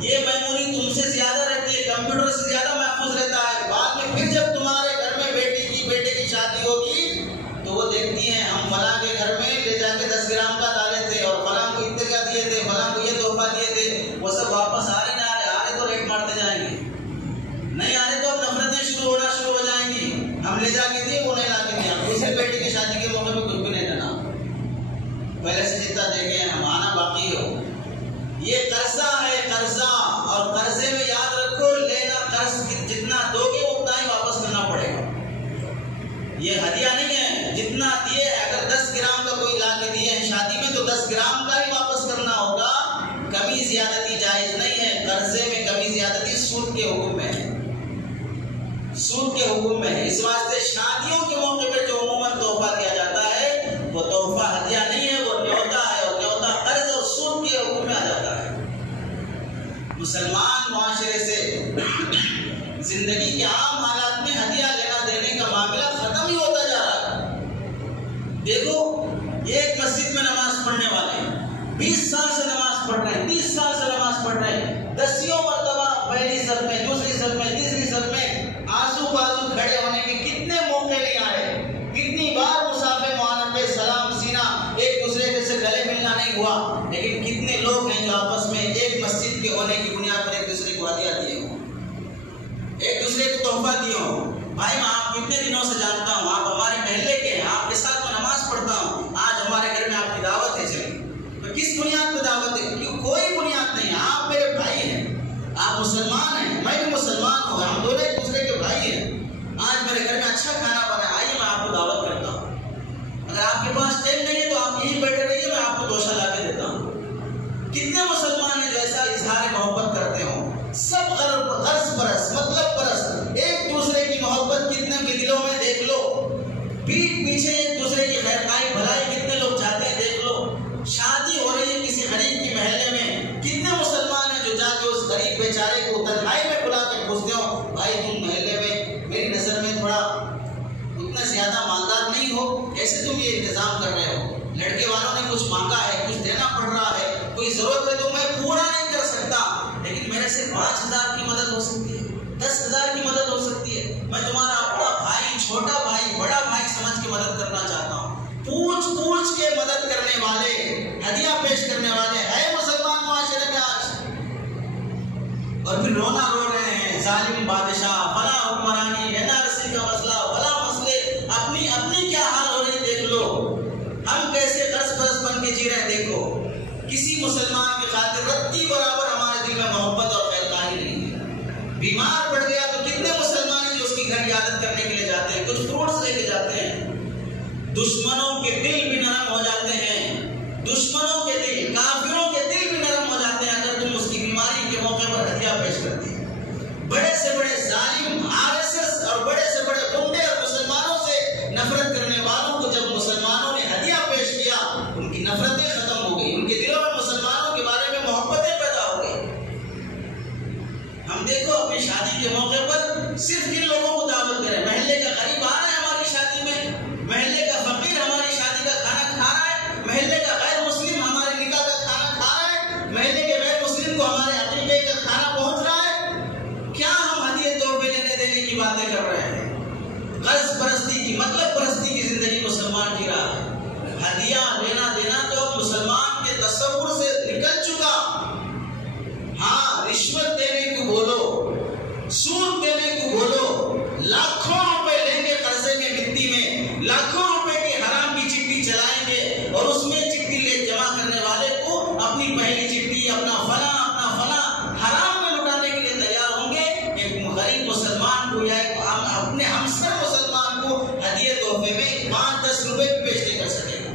یہ میموری تم سے زیادہ رہتی ہے, کمپیوٹر سے زیادہ محفوظ رہتا ہے. بعد میں پھر جب تمہارے گھر میں بیٹے کی شادی ہوگی تو وہ دیکھتی ہیں ہم فلاں کے گھر میں لے جا کے 10 گرام کا ڈالے تھے اور فلاں کو اتنے کا دیے تھے, فلاں کو یہ تحفہ دیے تھے. وہ سب واپس آ رہے نہ آ رہے تو ریٹ مارتے جائیں گے, نہیں آ رہے تو اب نفرتیں شروع ہو جائیں گی. ہم لے جا کے دیے, وہ نہیں لا کے دیا. دوسرے بیٹے کی شادی کے موقع پہ کچھ بھی نہیں دینا, پہلے سے جتنا دیکھے ہم آنا باقی ہو. یہ قرضہ ہے, قرضہ. اور قرضے میں یاد رکھو, لینا قرض جتنا دو گے اتنا ہی واپس کرنا پڑے گا. یہ ہدیہ نہیں ہے, جتنا دیے اگر 10 گرام کا کوئی لا کے دیے ہیں شادی میں تو 10 گرام کا ہی واپس کرنا ہوگا. کمی زیادتی جائز نہیں ہے. قرضے میں کمی زیادتی سود کے حکم میں ہے, سود کے حکم میں ہے. اس واسطے شادیوں کے موقع پہ جو عموماً تحفہ دیا جاتا ہے وہ تحفہ ہدیہ نہیں ہے, وہ نیوتا ہے, اور نیوتا قرض اور سود کے حکم میں آ جاتا ہے. مسلمان معاشرے سے زندگی کے عام حالات میں ہدیہ لینا دینے کا معاملہ ختم ہی ہوتا جا رہا ہے. دیکھو, ایک مسجد میں نماز پڑھنے والے 20 سال سے نماز پڑھ رہے ہیں, 30 سال سے نماز پڑھ رہے ہیں, 10 مرتبہ پہلی صف میں, دوسری صف میں, تیسری صف میں ایک دوسرے کو تحفہ دیو. بھائی میں آپ کو اتنے دنوں سے جانتا ہوں, آپ ہمارے محلے کے ہیں, آپ کے ساتھ میں نماز پڑھتا ہوں, آج ہمارے گھر میں آپ کی دعوت ہے, چلی. تو کس بنیاد پہ دعوت ہے؟ کیوں کوئی بنیاد نہیں ہے, آپ میرے بھائی ہیں, آپ مسلمان ہیں, میں بھی مسلمان ہوں, ہم دونوں ایک دوسرے کے بھائی ہیں. آج میرے گھر میں اچھا کھانا بنا, آئیے میں آپ کو دعوت کرتا ہوں. اگر آپ کے پاس ٹائم نہیں ہے تو آپ یہیں بیٹھے رہیے, میں آپ کو دوشہ لا کے دیتا ہوں. کتنے مسلمان ہیں جو ایسا اظہار محبت کرتے ہوں؟ سب غرض پرست, مطلب پرست, ایک دوسرے کی محبت کتنے کے دلوں میں دیکھ لو. پیٹ پیچھے ایک دوسرے کی خیرخواہی بھلائی کتنے لوگ چاہتے ہیں, دیکھ لو. شادی ہو رہی ہے کسی غریب کے محلے میں, کتنے مسلمان ہیں جو جا کے اس غریب بیچارے کو تنہائی میں بلا کے پوچھتے ہو, بھائی تم محلے میں میری نظر میں تھوڑا اتنا زیادہ مالدار نہیں ہو, کیسے تم یہ انتظام کر رہے ہو؟ لڑکے والوں نے کچھ مانگا ہے, کچھ دینا پڑ رہا ہے, کوئی ضرورت ہے تو میں پورا نہیں کر سکتا, لیکن میرے سے 5,000 کی مدد ہو سکتی ہے, 10,000 کی مدد ہو سکتی ہے. میں تمہارا اپنا بھائی, چھوٹا بھائی, بڑا بھائی سمجھ کے مدد کرنا چاہتا ہوں. پوچھ پوچھ کے مدد کرنے والے, ہدیہ پیش کرنے والے ہے مسلمان معاشرے میں آج. اور پھر رونا رو رہے ہیں, ظالم بادشاہ, بلا حکمرانی, NRC کا مسئلہ, بلا مسئلے, اپنی کیا حال ہو رہی دیکھ لو. ہم کیسے غرض پرست بن کے جی رہے ہیں دیکھو. کسی مسلمان کی خاطر رتی برابر ہمارے دل میں محبت اور خیرخواہی نہیں ہے. بیمار پڑ گیا تو کتنے مسلمان ہیں جو اس کی گھر عیادت کرنے کے لیے جاتے ہیں, کچھ فروٹس لے کے جاتے ہیں. دشمنوں کے دل بھی نرم ہو جاتے ہیں, دشمنوں کے دل, کافروں کے دل بھی نرم ہو جاتے ہیں اگر تم اس کی بیماری کے موقع پر ہدیہ پیش کرتی. بڑے سے بڑے ظالم RSS اور بڑے سے بڑے گنڈے اور مسلمانوں سے نفرت کرنے والوں کو جب مسلمانوں نے ہدیہ پیش کیا, ان کی نفرتیں ختم ہو گئی, ان کے دلوں میں مسلمانوں کے بارے میں محبتیں پیدا ہو گئی. ہم دیکھو اپنی شادی کے موقع پر صرف کن لوگوں کو دعوت کریں؟ محلے کا غریب آ رہا ہے ہماری شادی میں, محلے کا فقیر ہماری شادی کا کھانا کھا رہا ہے, محلے کا غیر مسلم ہمارے نکاح کا کھانا کھا رہا ہے, محلے کے غیر مسلم کو ہمارے عقیقے کا کھانا پہنچ رہا ہے. کیا ہم ہدیے تحفے لینے دینے کی باتیں کر رہے ہیں؟ غرض پرستی کی, مطلب پرستی کی زندگی مسلمان جی رہا ہے. ہدیہ لینا دینا تو مسلمان کے تصور سے نکل چکا. ہاں, رشوت دینے کو بولو, سود دینے کو بولو, لاکھوں روپے لیں گے قرضے کے مٹی میں, لاکھوں روپے کی حرام کی چٹی چلائیں گے, اور اس میں چٹی لے جمع کرنے والے کو اپنی پہلی چٹی, اپنا فلاں حرام میں لٹانے کے لیے تیار ہوں گے. ایک غریب مسلمان کو یا اپنے ہمسر مسلمان کو ہدیے تحفے میں 5-10 روپے بھی پیش نہیں کر سکے گا.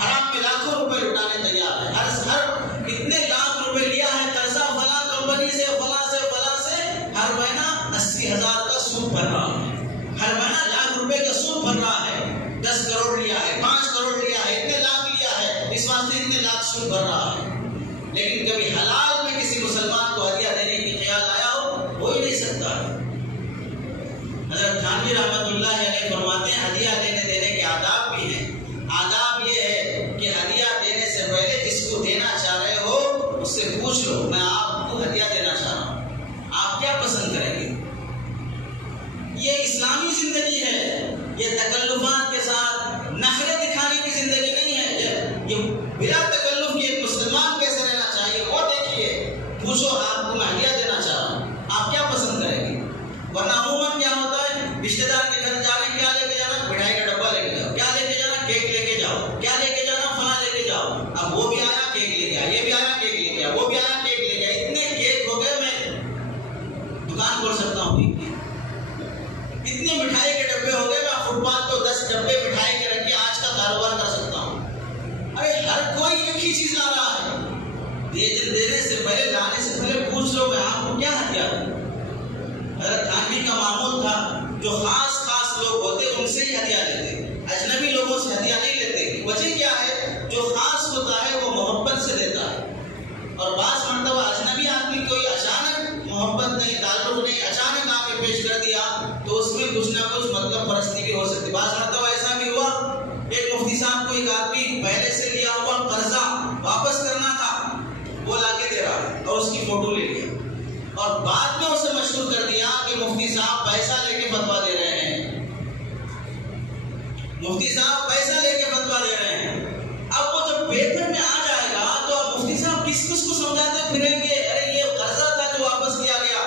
حرام میں لاکھوں روپے لٹانے تیار ہے. ہر کتنے لاکھ روپے لیا ہے قرضہ فلاں کمپنی سے, فلاں سے, ہر مہینہ 80,000 کا سود بھر رہا ہے, ہر مہینہ لاکھ روپے کا سود بھر رہا ہے. 10 کروڑ لیا ہے, 5 کروڑ لیا ہے, اتنے لاکھ لیا ہے, اس واسطے اتنے لاکھ سود بھر رہا ہے. لیکن کبھی حلال میں کسی مسلمان کو ہدیہ دینے کی خیال آیا ہو ہی نہیں سکتا. حضرت تھانوی رحمۃ اللہ علیہ فرماتے ہیں ہدیہ لینے دینے کے آداب بھی ہیں. آداب یہ ہے کہ ہدیہ دینے سے پہلے جس کو دینا چاہ رہے ہو اس سے پوچھ لو, میں آپ کو ہدیہ دینا چاہ رہا ہوں, آپ کیا پسند کریں گے. یہ اسلامی زندگی ہے, یہ تکلفات کے ساتھ نخرے دکھانے کی زندگی نہیں ہے. یہ بلا تکلف کی ایک مسلمان کیسے رہنا چاہیے وہ دیکھیے. پوچھو, آپ کو میں ہدیہ دینا چاہ رہا ہوں, آپ کیا پسند کریں گے. ورنہ عموماً کیا ہوتا ہے, رشتے دار کے گھر جا رہے ہیں, کیا لے کے جانا, مٹھائی کا ڈبہ لے کے جاؤ, کیا لے کے جانا, کیک لے کے جاؤ, کیا لے کے جانا, فلاں لے کے جاؤ. اب وہ بھی آیا کیک لے کے آیا, یہ بھی آیا کیک لے کے آیا, وہ بھی آیا کیک لے کے آیا. اتنے کیک ہو گئے میں دکان کھول سکتا ہوں. اتنے مٹھائی کے ڈبے ہو گئے, میں فٹ پاتھ کو 10 ڈبے مٹھائی کے رکھ کے آج کا کاروبار کر سکتا ہوں. ارے ہر کوئی ایک ہی چیز لا رہا ہے. دینے سے پہلے, لانے سے پہلے پوچھ لو میں آپ کو کیا ہدیہ دوں. حضرت تھانوی کا معمول تھا جو خاص لوگ ہوتے ان سے ہی ہدیہ لیتے, اجنبی لوگوں سے ہدیہ نہیں لیتے. وجہ کیا ہے, جو خاص ہوتا ہے وہ محبت سے دیتا ہے. اور بعض مرتبہ اجنبی آدمی کوئی اچانک محبت نہیں, تعلق نہیں, اچانک آ کے پیش کر دیا تو اس میں کچھ نہ کچھ مطلب پرستی بھی ہو سکتی. بعض مرتبہ ایسا بھی ہوا, ایک مفتی صاحب کو ایک آدمی پہلے سے لیا ہوا قرضہ واپس کرنا تھا, وہ لا کے دے رہا ہے اور اس کی فوٹو لے لیا, اور بعد میں اسے مشہور کر دیا کہ مفتی صاحب پیسہ لے کے فتویٰ دے رہے ہیں, مفتی صاحب پیسہ لے کے فتویٰ دے رہے ہیں. اب وہ جب پیپر میں آ جائے گا تو اب مفتی صاحب کس کو سمجھاتے پھریں گے, ارے یہ قرضہ تھا جو واپس کیا گیا,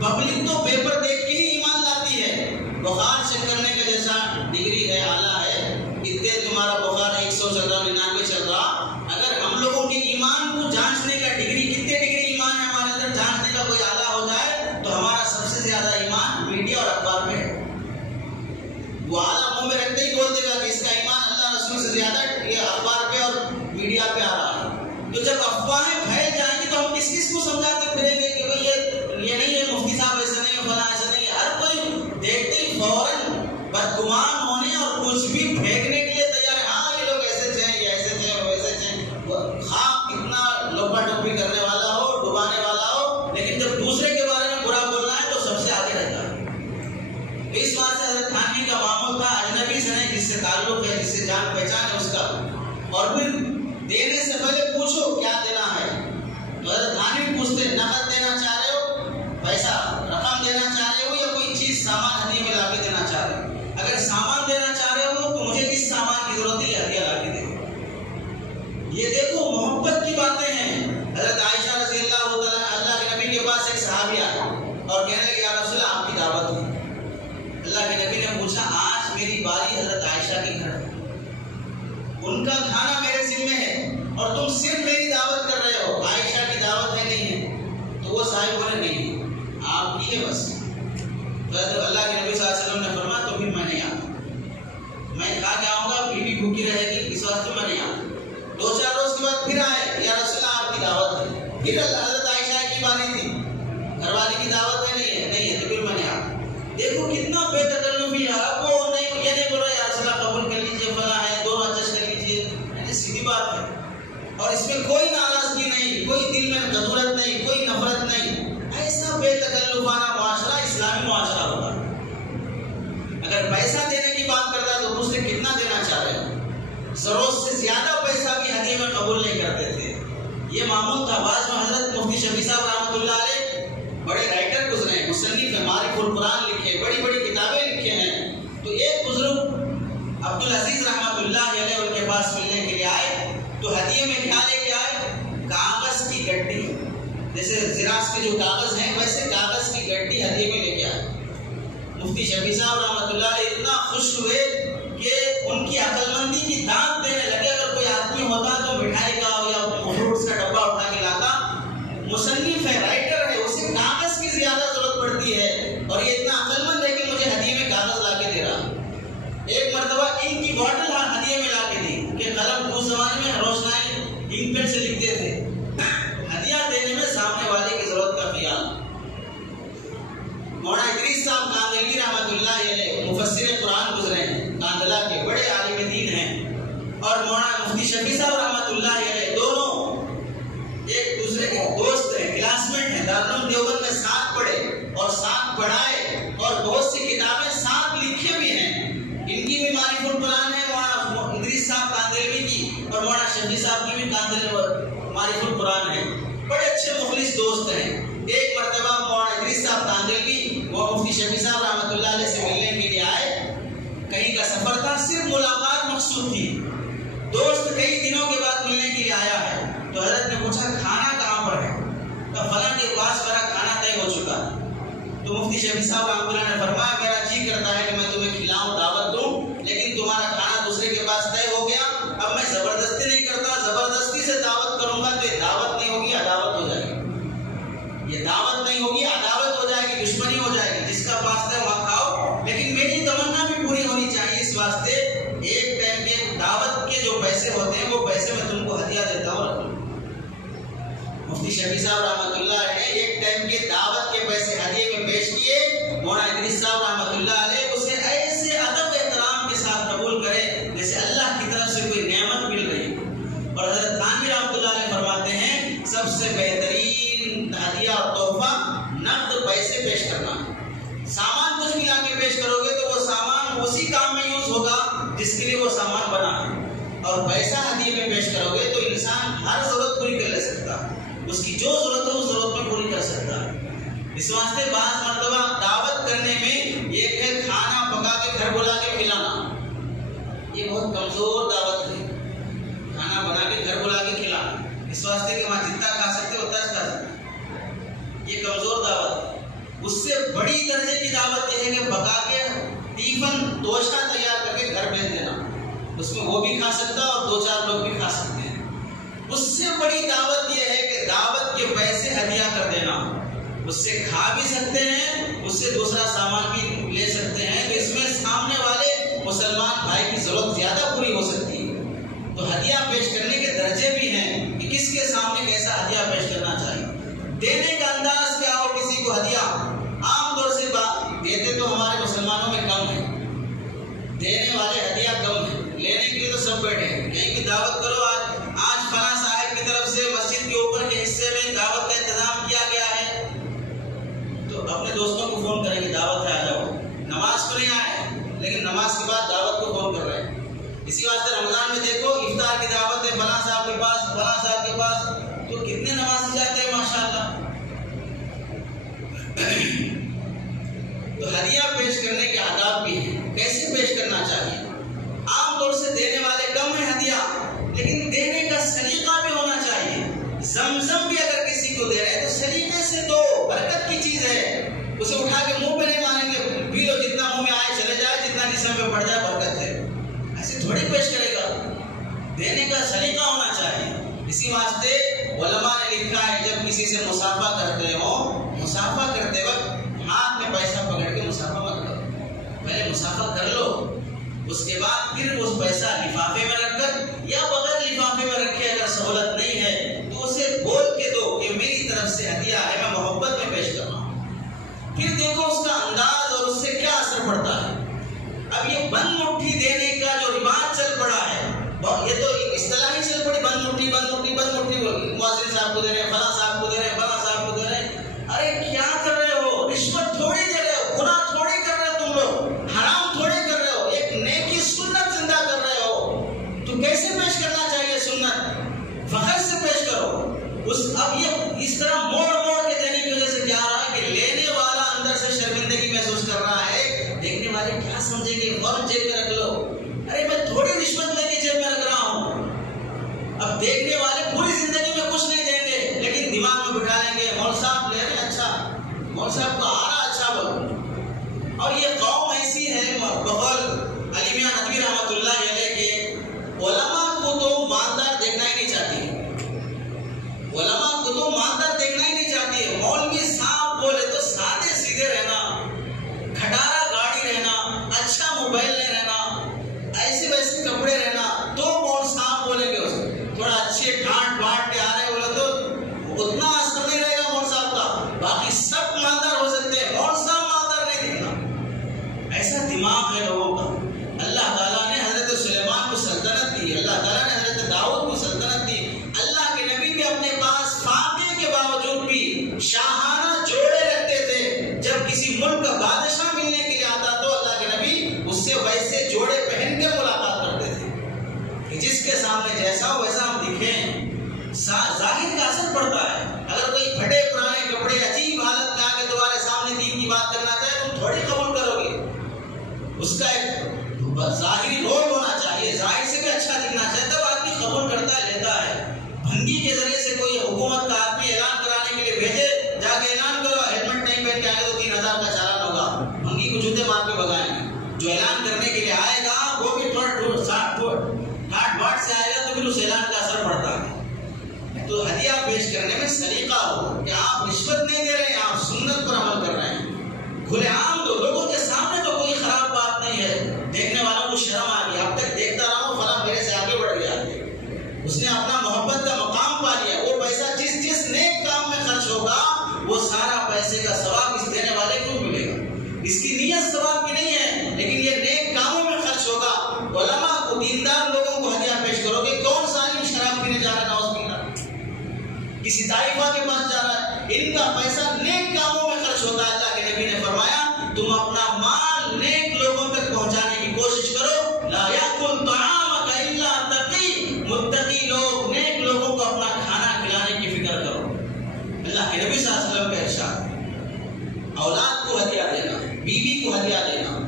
پبلک تو پیپر دیکھ کے ہی ایمان لاتی ہے. بخار چیک کرنے کا جیسا ڈگری ہے، آلہ ہے، کتنے تمہارا بخار 100 چل رہا، 99 چل رہا. اگر ہم لوگوں کے ایمان کو جانچنے کا ڈگری، کتنے ڈگری ایمان ہے ہمارے اندر، جانچنے کا کوئی آلہ ہو جائے تو ہمارا سب سے زیادہ ایمان میڈیا اور اخبار میں ہے. وہ آلہ منہ میں رکھتے ہی بول دے گا کہ اس کا ایمان اللہ رسول سے زیادہ یہ اخبار پہ اور میڈیا پہ آ رہا ہے. تو جب افواہیں پھیل جائیں گی تو ہم کس کس کو سمجھاتے پھریں گے کہ بھئی یہ نہیں ہے، مفتی صاحب ایسا نہیں ہے، فلاں ایسا نہیں ہے. ہر کوئی دیکھتے ہی فوراً بدگمان ہونے اور کچھ بھی پھینکنے کے لیے تیار ہے. ہاں یہ لوگ ایسے تھے، یہ ایسے تھے، وہ ایسے تھے. خواہ کتنا لوپا ٹوپی کرنے والا ہو، ڈبانے والا ہو، لیکن جب دوسرے کے بارے میں برا بولنا ہے تو سب سے آگے رہتا ہے. اس بات سے حضرت تھانوی کا معمول تھا، اجنبی سے نہیں، جس سے تعلق ہے، جس سے جان پہچان ہے اس کا، اور پھر دینے سے پہلے پوچھو کیا دینا ہے. تو حضرت تھانوی پوچھتے نقد دینا چاہ رہے ہو، پیسہ رقم دینا چاہ رہے ہو، یا کوئی چیز سامان ہدیے میں لا کے دینا چاہ رہے ہو. اگر سامان دینا چاہ رہے ہو تو مجھے کس سامان کی ضرورت ہے، یہ ہدیہ لا کے دے. یہ دیکھو محبت کی باتیں ہیں. حضرت عائشہ رضی اللہ تعالیٰ، اللہ کے نبی کے پاس ایک صحابی آیا اور کہنے لگے یا رسول اللہ آپ کی دعوت ہے. اللہ کے نبی نے پوچھا آج میری باری حضرت عائشہ کے گھر ہے، ان کا کھانا میرے ذمہ ہے اور تم صرف میری دعوت کر رہے ہو، عائشہ کی دعوت ہے نہیں ہے. تو وہ صاحب بولے نہیں آپ کی ہے بس. تو اللہ کے نبی صلی اللہ علیہ وسلم نے فرمایا تو پھر میں نہیں آتا، میں کھا کے آؤں گا، بیوی بھوکی رہے گی، اس واسطے میں نہیں آتا. 2-4 روز کے بعد پھر آئے یا رسول اللہ آپ کی دعوت ہے. پھر حضرت عائشہ کی باری تھی، گھر والی کی دعوت ہے نہیں ہے تو پھر میں نہیں آتا. دیکھو کتنا بے تکلفی ہے. آپ کو نہیں یہ نہیں بول رہا یا رسول اللہ قبول کر لیجیے، فلاں ہے، دونوں ایڈجسٹ کر لیجیے، یعنی سیدھی بات ہے. اور اس میں کوئی ناراضگی نہیں، کوئی دل میں غدورت نہیں، کوئی نفرت نہیں. ایسا بے تکلفانہ معاشرہ اسلامی معاشرہ ہوتا ہے. اگر پیسہ دینے کی بات کرتا ہے تو دوسرے کتنا دینا چاہ رہے ہیں، ضرورت سے زیادہ پیسہ بھی ہدیے میں قبول نہیں کرتے تھے. یہ معمول تھا. بعض میں حضرت مفتی شفیع صاحب رحمۃ اللہ علیہ بڑے رائٹر گزرے ہیں، مصنف ہیں، معارف القرآن لکھے، بڑی بڑی کتابیں لکھے ہیں. تو ایک بزرگ عبدالعزیز رحمۃ اللہ علیہ ان کے پاس ملنے کے لیے آئے تو ہدیے میں کیا لے کے آئے؟ کاغذ کی گڈی. جیسے زراعت کے جو کاغذ ہیں ویسے کاغذ کی گڈی ہدیے میں لے کے آئے. مفتی شفیع صاحب رحمۃ اللہ علیہ اتنا خوش ہوئے کہ ان کی عقل مندی کی داد دینے لگے. اگر کوئی آدمی ہوتا تو مٹھائی کا یا فروٹس کا ڈبہ اٹھا کے لاتا. مصنف ہے، رائٹر ہے، اسے کاغذ کی زیادہ ضرورت پڑتی ہے اور یہ اتنا عقل مند ہے کہ مجھے ہدیے میں کاغذ لا کے دے رہا. ایک مرتبہ انک کی بوٹل ہدیے میں لا کے دی کہ قلم اس زمانے میں روشنائی انک پین سے لکھتے تھے. ہدیہ دینے میں سامنے والے کی ضرورت کا خیال. مولانا ادریس صاحب کاندلوی رحمۃ اللہ علیہ مفسر قرآن گزرے ہیں، کاندلا کے بڑے عالم دین ہیں. اور مولانا مفتی شفیع صاحب رحمۃ اللہ علیہ دونوں ایک دوسرے کے دوست ہیں، کلاس میٹ ہیں. دارالعلوم دیوبند میں ساتھ پڑھے اور ساتھ پڑھائے اور بہت سی کتابیں ساتھ لکھے بھی ہیں. ان کی بھی معارف القرآن ہے، مولانا ادریس صاحب کاندلوی کی، اور مولانا شفیع صاحب کی بھی معارف القرآن ہے. بڑے اچھے مخلص دوست ہیں. ایک مرتبہ مولانا ادریس صاحب کاندلوی وہ مفتی شفیع صاحب رحمۃ اللہ علیہ سے ملنے کے لیے آئے. کہیں کا سفر تھا، صرف ملاقات مقصود تھی. دوست کئی دنوں کے بعد ملنے کے لیے آیا ہے تو حضرت نے پوچھا کھانا کہاں پر ہے؟ تو فلاں کے پاس میرا کھانا طے ہو چکا. تو مفتی شفیع صاحب رحمۃ اللہ نے فرمایا میرا جی کرتا ہے کہ میں تمہیں کھلاؤں، دعوت دوں، لیکن تمہارا کھانا دوسرے کے پاس طے ہو گیا. اب میں زبردستی نہیں کرتا، زبردستی سے دعوت کروں گا تو یہ دعوت نہیں ہوگی، عداوت ہو جائے گی. یہ دعوت نہیں ہوگی، عداوت ہو جائے گی، دشمنی ہو جائے گی. جس کا پاس طے وہاں کھاؤ، لیکن میری تمنا بھی پوری ہونی چاہیے. اس واسطے ایک ٹائم کے دعوت کے جو پیسے ہوتے ہیں وہ پیسے میں تم کو ہدیہ دیتا ہوں. مفتی شفیع صاحب رحمۃ اللہ نے ایک ٹائم کے دعوت کے پیسے ہدیے میں پیش کیے. مولانا ادریس صاحب رحمۃ اللہ علیہ اسے ایسے ادب احترام کے ساتھ قبول کرے جیسے اللہ کی طرف سے کوئی نعمت مل رہی. اور حضرت تھانوی رحمۃ اللہ علیہ فرماتے ہیں سب سے بہترین ہدیہ اور تحفہ نقد پیسے پیش کرنا. سامان کچھ بھی لا کے پیش کرو گے تو وہ سامان اسی کام میں یوز ہوگا جس کے لیے وہ سامان بنا ہے. اور پیسہ ہدیے میں پیش کرو گے تو انسان ہر ضرورت پوری کر لے سکتا ہے، اس کی جو ضرورت ہے اس ضرورت میں پوری کر سکتا ہے. اس واسطے بعض مرتبہ دعوت کرنے میں ایک ہے کھانا پکا کے گھر بلا کے کھلانا. یہ بہت کمزور دعوت ہے، کھانا بنا کے گھر بلا کے کھلانا. اس واسطے کہ وہاں جتنا کھا سکتے اتنا کھا سکتے، یہ کمزور دعوت ہے. اس سے بڑی درجے کی دعوت یہ ہے کہ پکا کے ٹیفن توشہ تیار کر کے گھر بھیج دینا، اس میں وہ بھی کھا سکتا اور 2-4 لوگ بھی کھا سکتے ہیں۔ اس سے بڑی دعوت یہ ہے کہ دعوت کے پیسے ہدیہ کر دینا، اس سے کھا بھی سکتے ہیں، اس سے دوسرا سامان بھی لے سکتے ہیں، تو اس میں سامنے والے مسلمان بھائی کی ضرورت زیادہ پوری ہو سکتی ہے۔ تو ہدیہ پیش کرنے کے درجے بھی ہیں کہ کس کے سامنے کیسا ہدیہ پیش کرنا چاہیے، دینے کا انداز کیا ہو۔ کسی کو ہدیہ عام طور سے دیتے تو ہمارے مسلمانوں میں کم ہے، دینے والے ہدیہ کم ہے، لینے کے لیے تو سب بیٹھے ہیں۔ کہیں کی دعوت کرو، آج فلاں صاحب کی طرف سے مسجد کے اوپر کے حصے میں دعوت کا انتظام کیا گیا ہے، تو اپنے دوستوں کو فون کریں کہ دعوت ہے آ جاؤ۔ نماز کو نہیں آئے لیکن نماز کے بعد دعوت کو فون کر رہے ہیں۔ اسی واسطے رمضان میں دیکھو افطار کی دعوت ہے فلاں صاحب کے پاس، فلاں صاحب کے پاس، تو کتنے نمازی جاتے ہیں ماشاءاللہ۔ تو ہدیہ پیش کرنے کے آداب بھی ہیں، کیسے پیش کرنا چاہیے۔ عام طور سے دینے والے کم ہیں ہدیہ، لیکن دینے کا سلیقہ بھی ہونا چاہیے۔ زمزم بھی اگر کسی کو دے رہے ہیں تو سلیقے سے دو، برکت کی چیز ہے، اسے اٹھا کے منہ پہ نہیں ماریں گے، پی لو جتنا منہ میں آئے چلے جائے، جتنا جسم پہ پڑ جائے برکت ہے، ایسے تھوڑی پیش کرے گا۔ دینے کا سلیقہ ہونا چاہیے۔ اسی واسطے علماء نے لکھا ہے جب کسی سے مسافہ کرتے ہو، مسافہ کرتے وقت ہاتھ میں پیسہ پکڑ کے مسافہ مت کرو، پہلے مسافہ کر لو، اس کے بعد پھر اس پیسہ لفافے میں رکھ کر یا بغیر لفافے میں رکھے، اگر سہولت نہیں ہے تو اسے بول کے دو کہ میری طرف سے ہدیہ ہے، میں محبت میں پیش کر رہا ہوں۔ پھر دیکھو اس کا انداز اور اس سے کیا اثر پڑتا ہے۔ اب یہ بند مٹھی دینے کا جو رواج چل پڑا ہے، یہ تو اصطلاحی چل پڑی، بند مٹھی بند مٹھی بند مٹھی، مؤذن صاحب کو دے رہے ہیں، فلاں صاحب کو دے رہے ہیں، فلاں صاحب کو دے رہے ہیں۔ ارے کیا کر رہے ہو، رشوت تھوڑی دے رہے ہو، گناہ تھوڑی کر رہے ہو، تم لوگ حرام تھوڑی کر رہے ہو، ایک نیکی سنت زندہ کر رہے ہو۔ تو کیسے پیش کرنا چاہیے سنت، فخر سے پیش کرو۔ اب یہ اس طرح موڑ موڑ کے دینے کی وجہ سے کیا رہا ہے کہ لینے والا اندر سے شرمندگی محسوس کر رہا ہے، دیکھنے والے کیا سمجھیں گے، فوراً جیب میں رکھ لو، ارے میں تھوڑی رشوت لے کے جیب میں رکھ رہا ہوں۔ اب دیکھنے والے پوری زندگی میں کچھ نہیں دیں گے، لیکن دماغ میں بٹھا لیں گے مول صاحب لے رہے ہیں، اچھا مول صاحب کا آ رہا اچھا بول۔ اور یہ قوم ایسی ہے، بقول علی میاں ندوی رحمۃ اللہ علیہ کے، علماء کو تو مالدار دیکھنا ہی نہیں چاہتی ہے، علماء کو تو مالدار دیکھنا ہی نہیں چاہتی ہے۔ مولوی صاحب بولے تو سادے سیدھے رہنا، کھٹارا گاڑی رہنا، اچھا موبائل نہیں رہنا، ایسے ویسے کپڑے رہنا، تو مول صاحب بولیں گے، تھوڑا اچھے ڈانٹ بانٹ کے آ رہے بولے تو اتنا اثر نہیں رہے گا مول صاحب کا، باقی سب مالدار ہو سکتے ہیں، مول صاحب مالدار نہیں دکھنا۔ ایسا دماغ ہے لوگوں کا۔ اللہ تعالیٰ نے حضرت سلیمان کو سلطنت دی، اللہ تعالیٰ نے حضرت داؤد کو سلطنت دی، اللہ کے نبی بھی اپنے پاس فاقے کے باوجود بھی شاہانہ جوڑے رکھتے تھے۔ جب کسی ملک کا بادشاہ ملنے کے لیے آتا تو اللہ کے نبی اس سے ویسے جوڑے پہن کے ملاقات کرتے تھے کہ جس کے سامنے جیسا ہو ویسا ہم دکھیں۔ ظاہر کا اثر پڑتا ہے۔ اگر کوئی پھٹے پرانے کپڑے عجیب حالت میں آ کے تمہارے سامنے دین کی بات کرنا چاہے تم تھوڑی قبول کرو گے، اس کا ایک ظاہری رول ہونا چاہیے، ظاہر سے بھی اچھا دکھنا چاہیے، تب آدمی قبول کرتا ہے، لیتا ہے۔ بھنگی کے ذریعے سے کوئی حکومت کا آدمی اعلان کرانے کے لیے بھیجے، جا کے اعلان کرو، ہیلمٹ نہیں پہن کے آئے تو 3000 کا چالان ہوگا، بھنگی کو جوتے مار کے بھگائیں گے۔ جو اعلان کرنے کے لیے آئے گا وہ بھی تھوڑا ٹھاٹ باٹ سے آئے گا تو پھر اس اعلان کا اثر پڑتا ہے۔ تو ہدیہ پیش کرنے میں سلیقہ ہو کہ آپ رشوت نہیں دے رہے ہیں، آپ سنت پر عمل کر رہے ہیں، کھلے عام دو، لوگوں کے سامنے تو کوئی خراب بات نہیں ہے، دیکھنے والوں کو شرم آ گئی، اب تک دیکھتا رہا ہوں فلاں میرے سے آگے بڑھ گیا، اس نے اپنا محبت کا مقام پا لیا۔ وہ پیسہ جس نیک کام میں خرچ ہوگا وہ سارا پیسے کا ثواب اس دینے والے کو ملے گا۔ اس کی نیت ثواب کی نہیں ہے، لیکن یہ نیک کاموں میں خرچ ہوگا۔ علماء کو، دیندار لوگوں کو ہدیہ پیش کرو گے، کون سا عالم شراب پینے جا رہا ہے، نوز پینا کسی طائفہ کے پاس جا رہا ہے، ان کا پیسہ نیک کاموں میں خرچ ہوتا ہے۔ اللہ کے نبی نے فرمایا تم اپنا مال نیک لوگوں تک پہنچانے کی کوشش کرو۔ لا یأکل طعامک الا تقی، متقی لوگ، نیک لوگوں کو اپنا کھانا کھلانے کی فکر کرو۔ اللہ کے نبی صلی اللہ علیہ وسلم کا ارشاد۔ اولاد کو ہدیہ دینا، بیوی کو ہدیہ دینا،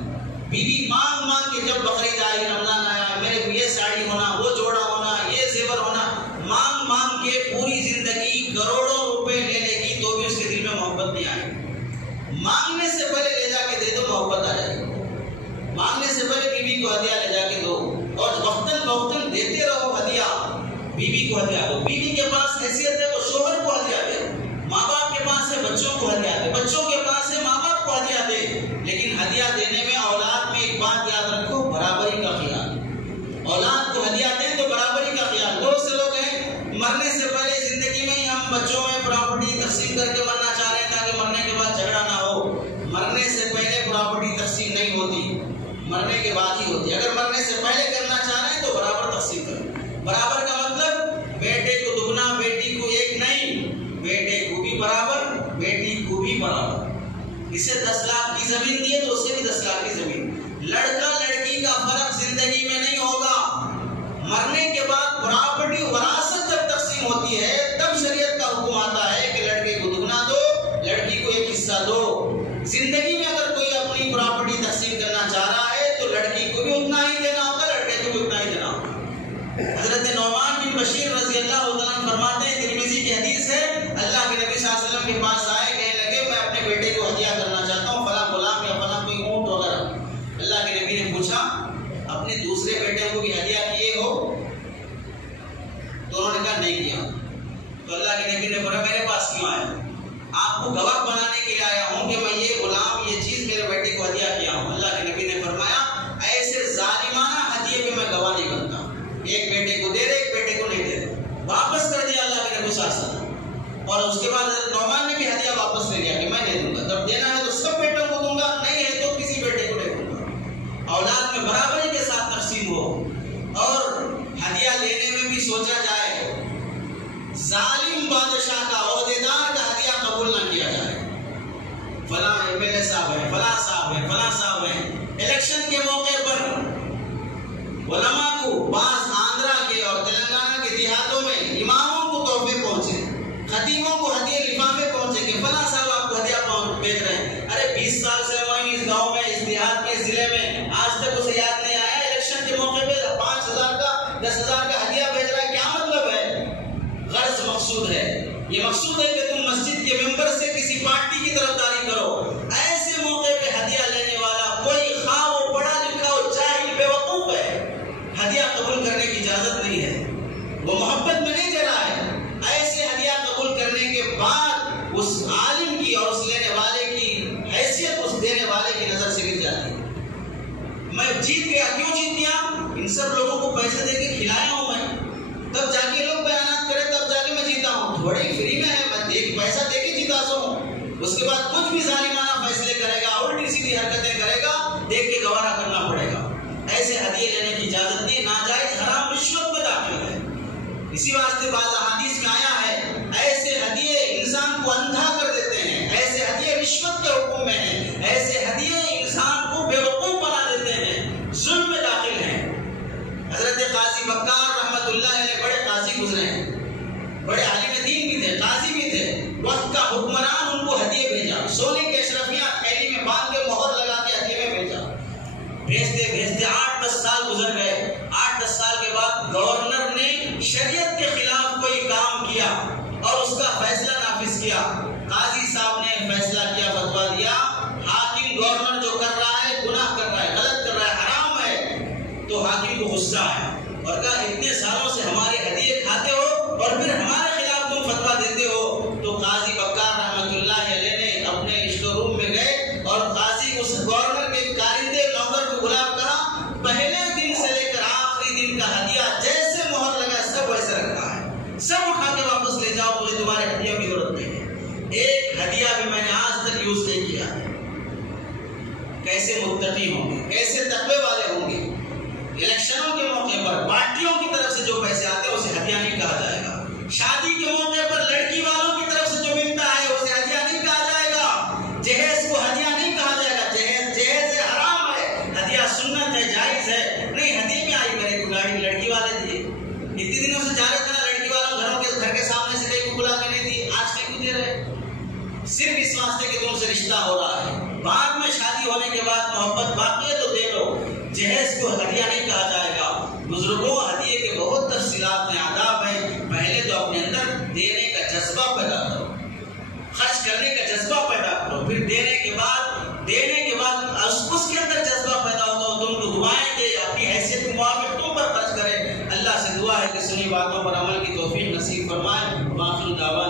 بیوی مانگ مانگ کے جب بقرعید آئی، رمضان آیا، میرے کو یہ ساڑی ہونا، وہ جوڑا ہونا، یہ زیور ہونا، مانگ مانگ کے پوری زندگی کروڑوں روپے لے لے گی تو بھی اس کے دل میں محبت نہیں آئے گی۔ مانگنے سے پہلے لے جا کے دے دو، محبت آ جائے گی۔ مانگنے سے پہلے بیوی کو ہدیہ لے جا کے دو، اور وقتاً فوقتاً دیتے رہو ہدیہ۔ بیوی کو ہدیہ دو، بیوی کے پاس حیثیت ہے وہ شوہر کو ہدیہ دے، ماں باپ کے پاس ہے بچوں کو ہدیہ دے، بچوں کے پاس ہے ماں باپ کو ہدیہ دے۔ لیکن ہدیہ دینے میں اولاد میں ایک بات یاد رکھو، برابری کا خیال۔ اولاد کو ہدیہ دیں تو برابری کا خیال۔ بہت سے لوگ ہیں مرنے سے پہلے زندگی میں ہی ہم بچوں میں پراپرٹی تقسیم کر کے مرنا چاہ رہے ہیں تاکہ مرنے کے بعد جھگڑا نہ ہو۔ مرنے سے پہلے پراپرٹی تقسیم نہیں ہوتی، مرنے کے بعد ہی ہوتی ہے۔ اگر مرنے سے پہلے کرنا چاہ رہے ہیں تو برابر تقسیم کریں۔ برابر کا مطلب بیٹے کو دگنا، بیٹی کو ایک نہیں، بیٹے کو بھی برابر، بیٹی کو بھی برابر۔ اسے 10 لاکھ کی زمین دی ہے تو اسے بھی 10 لاکھ کی زمین۔ لڑکا لڑکی کا فرق زندگی میں نہیں ہوگا۔ مرنے کے بعد پراپرٹی وراثت جب تقسیم ہوتی ہے تب شریعت کا حکم آتا ہے کہ لڑکے کو دگنا دو، لڑکی کو ایک حصہ دو۔ زندگی میں اگر کوئی اپنی پراپرٹی تقسیم کرنا چاہ رہا ہے تو لڑکی کو بھی اتنا ہی دینا ہوگا، لڑکے کو بھی اتنا ہی دینا ہوگا۔ حضرت نعمان بن بشیر رضی اللہ عنہ فرماتے ہیں، ترمذی کی حدیث ہے، اللہ کے نبی صلی اللہ علیہ وسلم کے پاس آئے، کہنے لگے میں اپنے بیٹے کو ہدیہ کرنا چاہتا ہوں، فلاں غلام یا فلاں کوئی اونٹ وغیرہ۔ اللہ کے نبی نے پوچھا اپنے دوسرے بیٹے کو بھی ہدیہ کیے ہو؟ تو انہوں نے کہا نہیں کیا۔ تو اللہ کے نبی نے بولا میرے پاس کیوں آئے؟ آپ کو گواہ بنانے کے لیے آیا ہوں کہ میں یہ غلام یہ چیز میرے بیٹے کو ہدیہ کیا ہوں۔ اللہ کے نبی نے فرمایا ایسے ظالمانہ ہدیے پہ میں گواہ نہیں بنتا۔ ایک بیٹے کو دے رہے، ایک بیٹے کو نہیں دے رہے، واپس کر دیا اللہ کے نبی صلی اللہ علیہ وسلم۔ اور اس کے بعد حضرت نعمان نے بھی ہدیہ واپس لے لیا کہ میں نہیں دوں گا، جب دینا ہے تو سب بیٹوں کو دوں گا، نہیں ہے تو کسی بیٹے کو نہیں دوں گا۔ اولاد میں برابری کے ساتھ تقسیم ہو، اور ہدیہ لینے میں بھی سوچا جائے ظالم بادشاہ کا، عہدیدار کا ہدیہ قبول نہ کیا جائے۔ فلاں ایم ایل اے صاحب ہے، فلاں صاحب ہے، فلاں صاحب ہے، الیکشن کے موقع پر علماء کو بعض آندھرا کے اور تلنگانہ کے دیہاتوں میں اماموں کو تحفے پہنچے، خطیبوں کو ہدیے لفافے پہنچے کہ فلاں صاحب آپ کو ہدیہ بھیج رہے ہیں۔ ارے 20 سال سے میں اس گاؤں میں، اس دیہات میں، اس ضلع میں، آج تک اسے یاد نہیں آیا الیکشن کے موقع پہ 5000 کا 10,000 کا ہدیہ بھیج رہا ہے، کیا مطلب ہے؟ غرض مقصود ہے، یہ مقصود ہے کہ تم مسجد کے ممبر سے کسی پارٹی کی طرفداری کرو۔ ایسے موقع پہ ہدیہ لینے والا کوئی خواہ وہ پڑھا لکھا ہو، جاہل بے وقوف ہے، ہدیہ قبول کرنے کی اجازت نہیں ہے، وہ محبت میں نہیں دے رہا ہے۔ ایسے ہدیہ قبول کرنے کے بعد اس عالم کی اور اس لینے والے کی حیثیت اس دینے والے کی نظر سے گر جاتی ہے۔ میں جیت گیا، کیوں جیت گیا؟ ان سب لوگوں کو پیسے دے کے کھلایا ہوں میں، تب جا کے لوگ بیانات کرے، تب جا کے میں جیتا ہوں۔ تھوڑی فری میں ہے، میں پیسہ دے کے جیتا سوں، اس کے بعد کچھ بھی ظالمانہ فیصلے کرے گا، الٹی سیدھی حرکتیں کرے گا، دیکھ کے گوارا کرنا پڑے گا۔ ایسے ہدیے لینے کی اجازت نہیں، ناجائز حرام رشوت میں داخل ہے۔ اسی واسطے بعض احادیث میں آیا ہے ایسے ہدیے انسان کو اندھا کر دیتے ہیں، ایسے ہدیے رشوت کے حکم میں ہیں، ایسے ہدیے انسان کو بے وقوف بنا دیتے ہیں، ظلم میں داخل ہیں۔ حضرت قاضی بکار رحمت اللہ علیہ بڑے قاضی گزرے ہیں، بڑے عالم دین بھی تھے، قاضی بھی تھے۔ وقت کا حکمران ان کو ہدیے بھیجا، سونے کے اشرفیاں تھیلی میں باندھ کے مہر لگا کے ہدیے میں بھیجا۔ بھیجتے بھیجتے 8-10 سال گزر گئے۔ 8-10 سال کے بعد گورنر نے شریعت کے خلاف کوئی کام کیا اور اس کا فیصلہ نافذ کیا۔ قاضی صاحب نے فیصلہ کیا، فتویٰ دیا، حاکم گورنر جو کر رہا ہے گناہ کر رہا ہے، غلط کر رہا ہے، حرام ہے۔ تو حاکم کو غصہ آیا اور کہا اتنے سالوں سے ہمارے ہدیے کھاتے ہو اور پھر ہمارے خلاف تم فتویٰ دیتے ہو۔ تو قاضی بکار رحمت اللہ علیہ نے اپنے اسٹور روم میں گئے اور قاضی اس گورنر کے کارندے نوکر کو بلا کہا پہلے دن سے لے کر آخری دن کا ہدیہ جیسے مہر لگا سب ویسے رکھا ہے، سب اٹھا کے واپس لے جاؤ، مجھے تمہارے ہدیہ کی ضرورت نہیں ہے۔ ایک ہدیہ بھی میں نے آج تک یوز نہیں کیا ہے۔ کیسے متقی ہوں گے، کیسے تقوی والے ہوں گے۔ الیکشنوں کے موقع پر پارٹیوں کی طرف سے جو پیسے آتے ہیں اسے ہدیہ نہیں کہا جائے گا۔ شادی کے موقع پر لڑکی والوں کی طرف سے جو ملتا ہے اسے ہدیہ نہیں کہا جائے گا۔ جہیز کو ہدیہ نہیں کہا جائے گا، جہیز حرام ہے، ہدیہ سنت ہے، جائز ہے۔ نہیں ہدیے میں آئی میرے کو گاڑی لڑکی والے دیے، اتنے دنوں سے جا رہے تھے نا لڑکی والوں گھر کے سامنے سے کہیں کو بلا کے نہیں دی، آج کہیں کو دے رہے، صرف اس واسطے کہ تم سے رشتہ ہو رہا ہے۔ بعد میں شادی ہونے کے بعد محبت باقی ہے تو دے دو، جہیز کو ہدیہ نہیں کہا جائے گا۔ بزرگوں ہدیے کے بہت تفصیلات ہیں، آداب ہیں، پہلے تو اپنے اندر دینے کا جذبہ پیدا کرو، خرچ کرنے کا جذبہ پیدا کرو، پھر دینے کے باتوں پر عمل کی توفیق نصیب فرمائے۔ وآخر دعوانا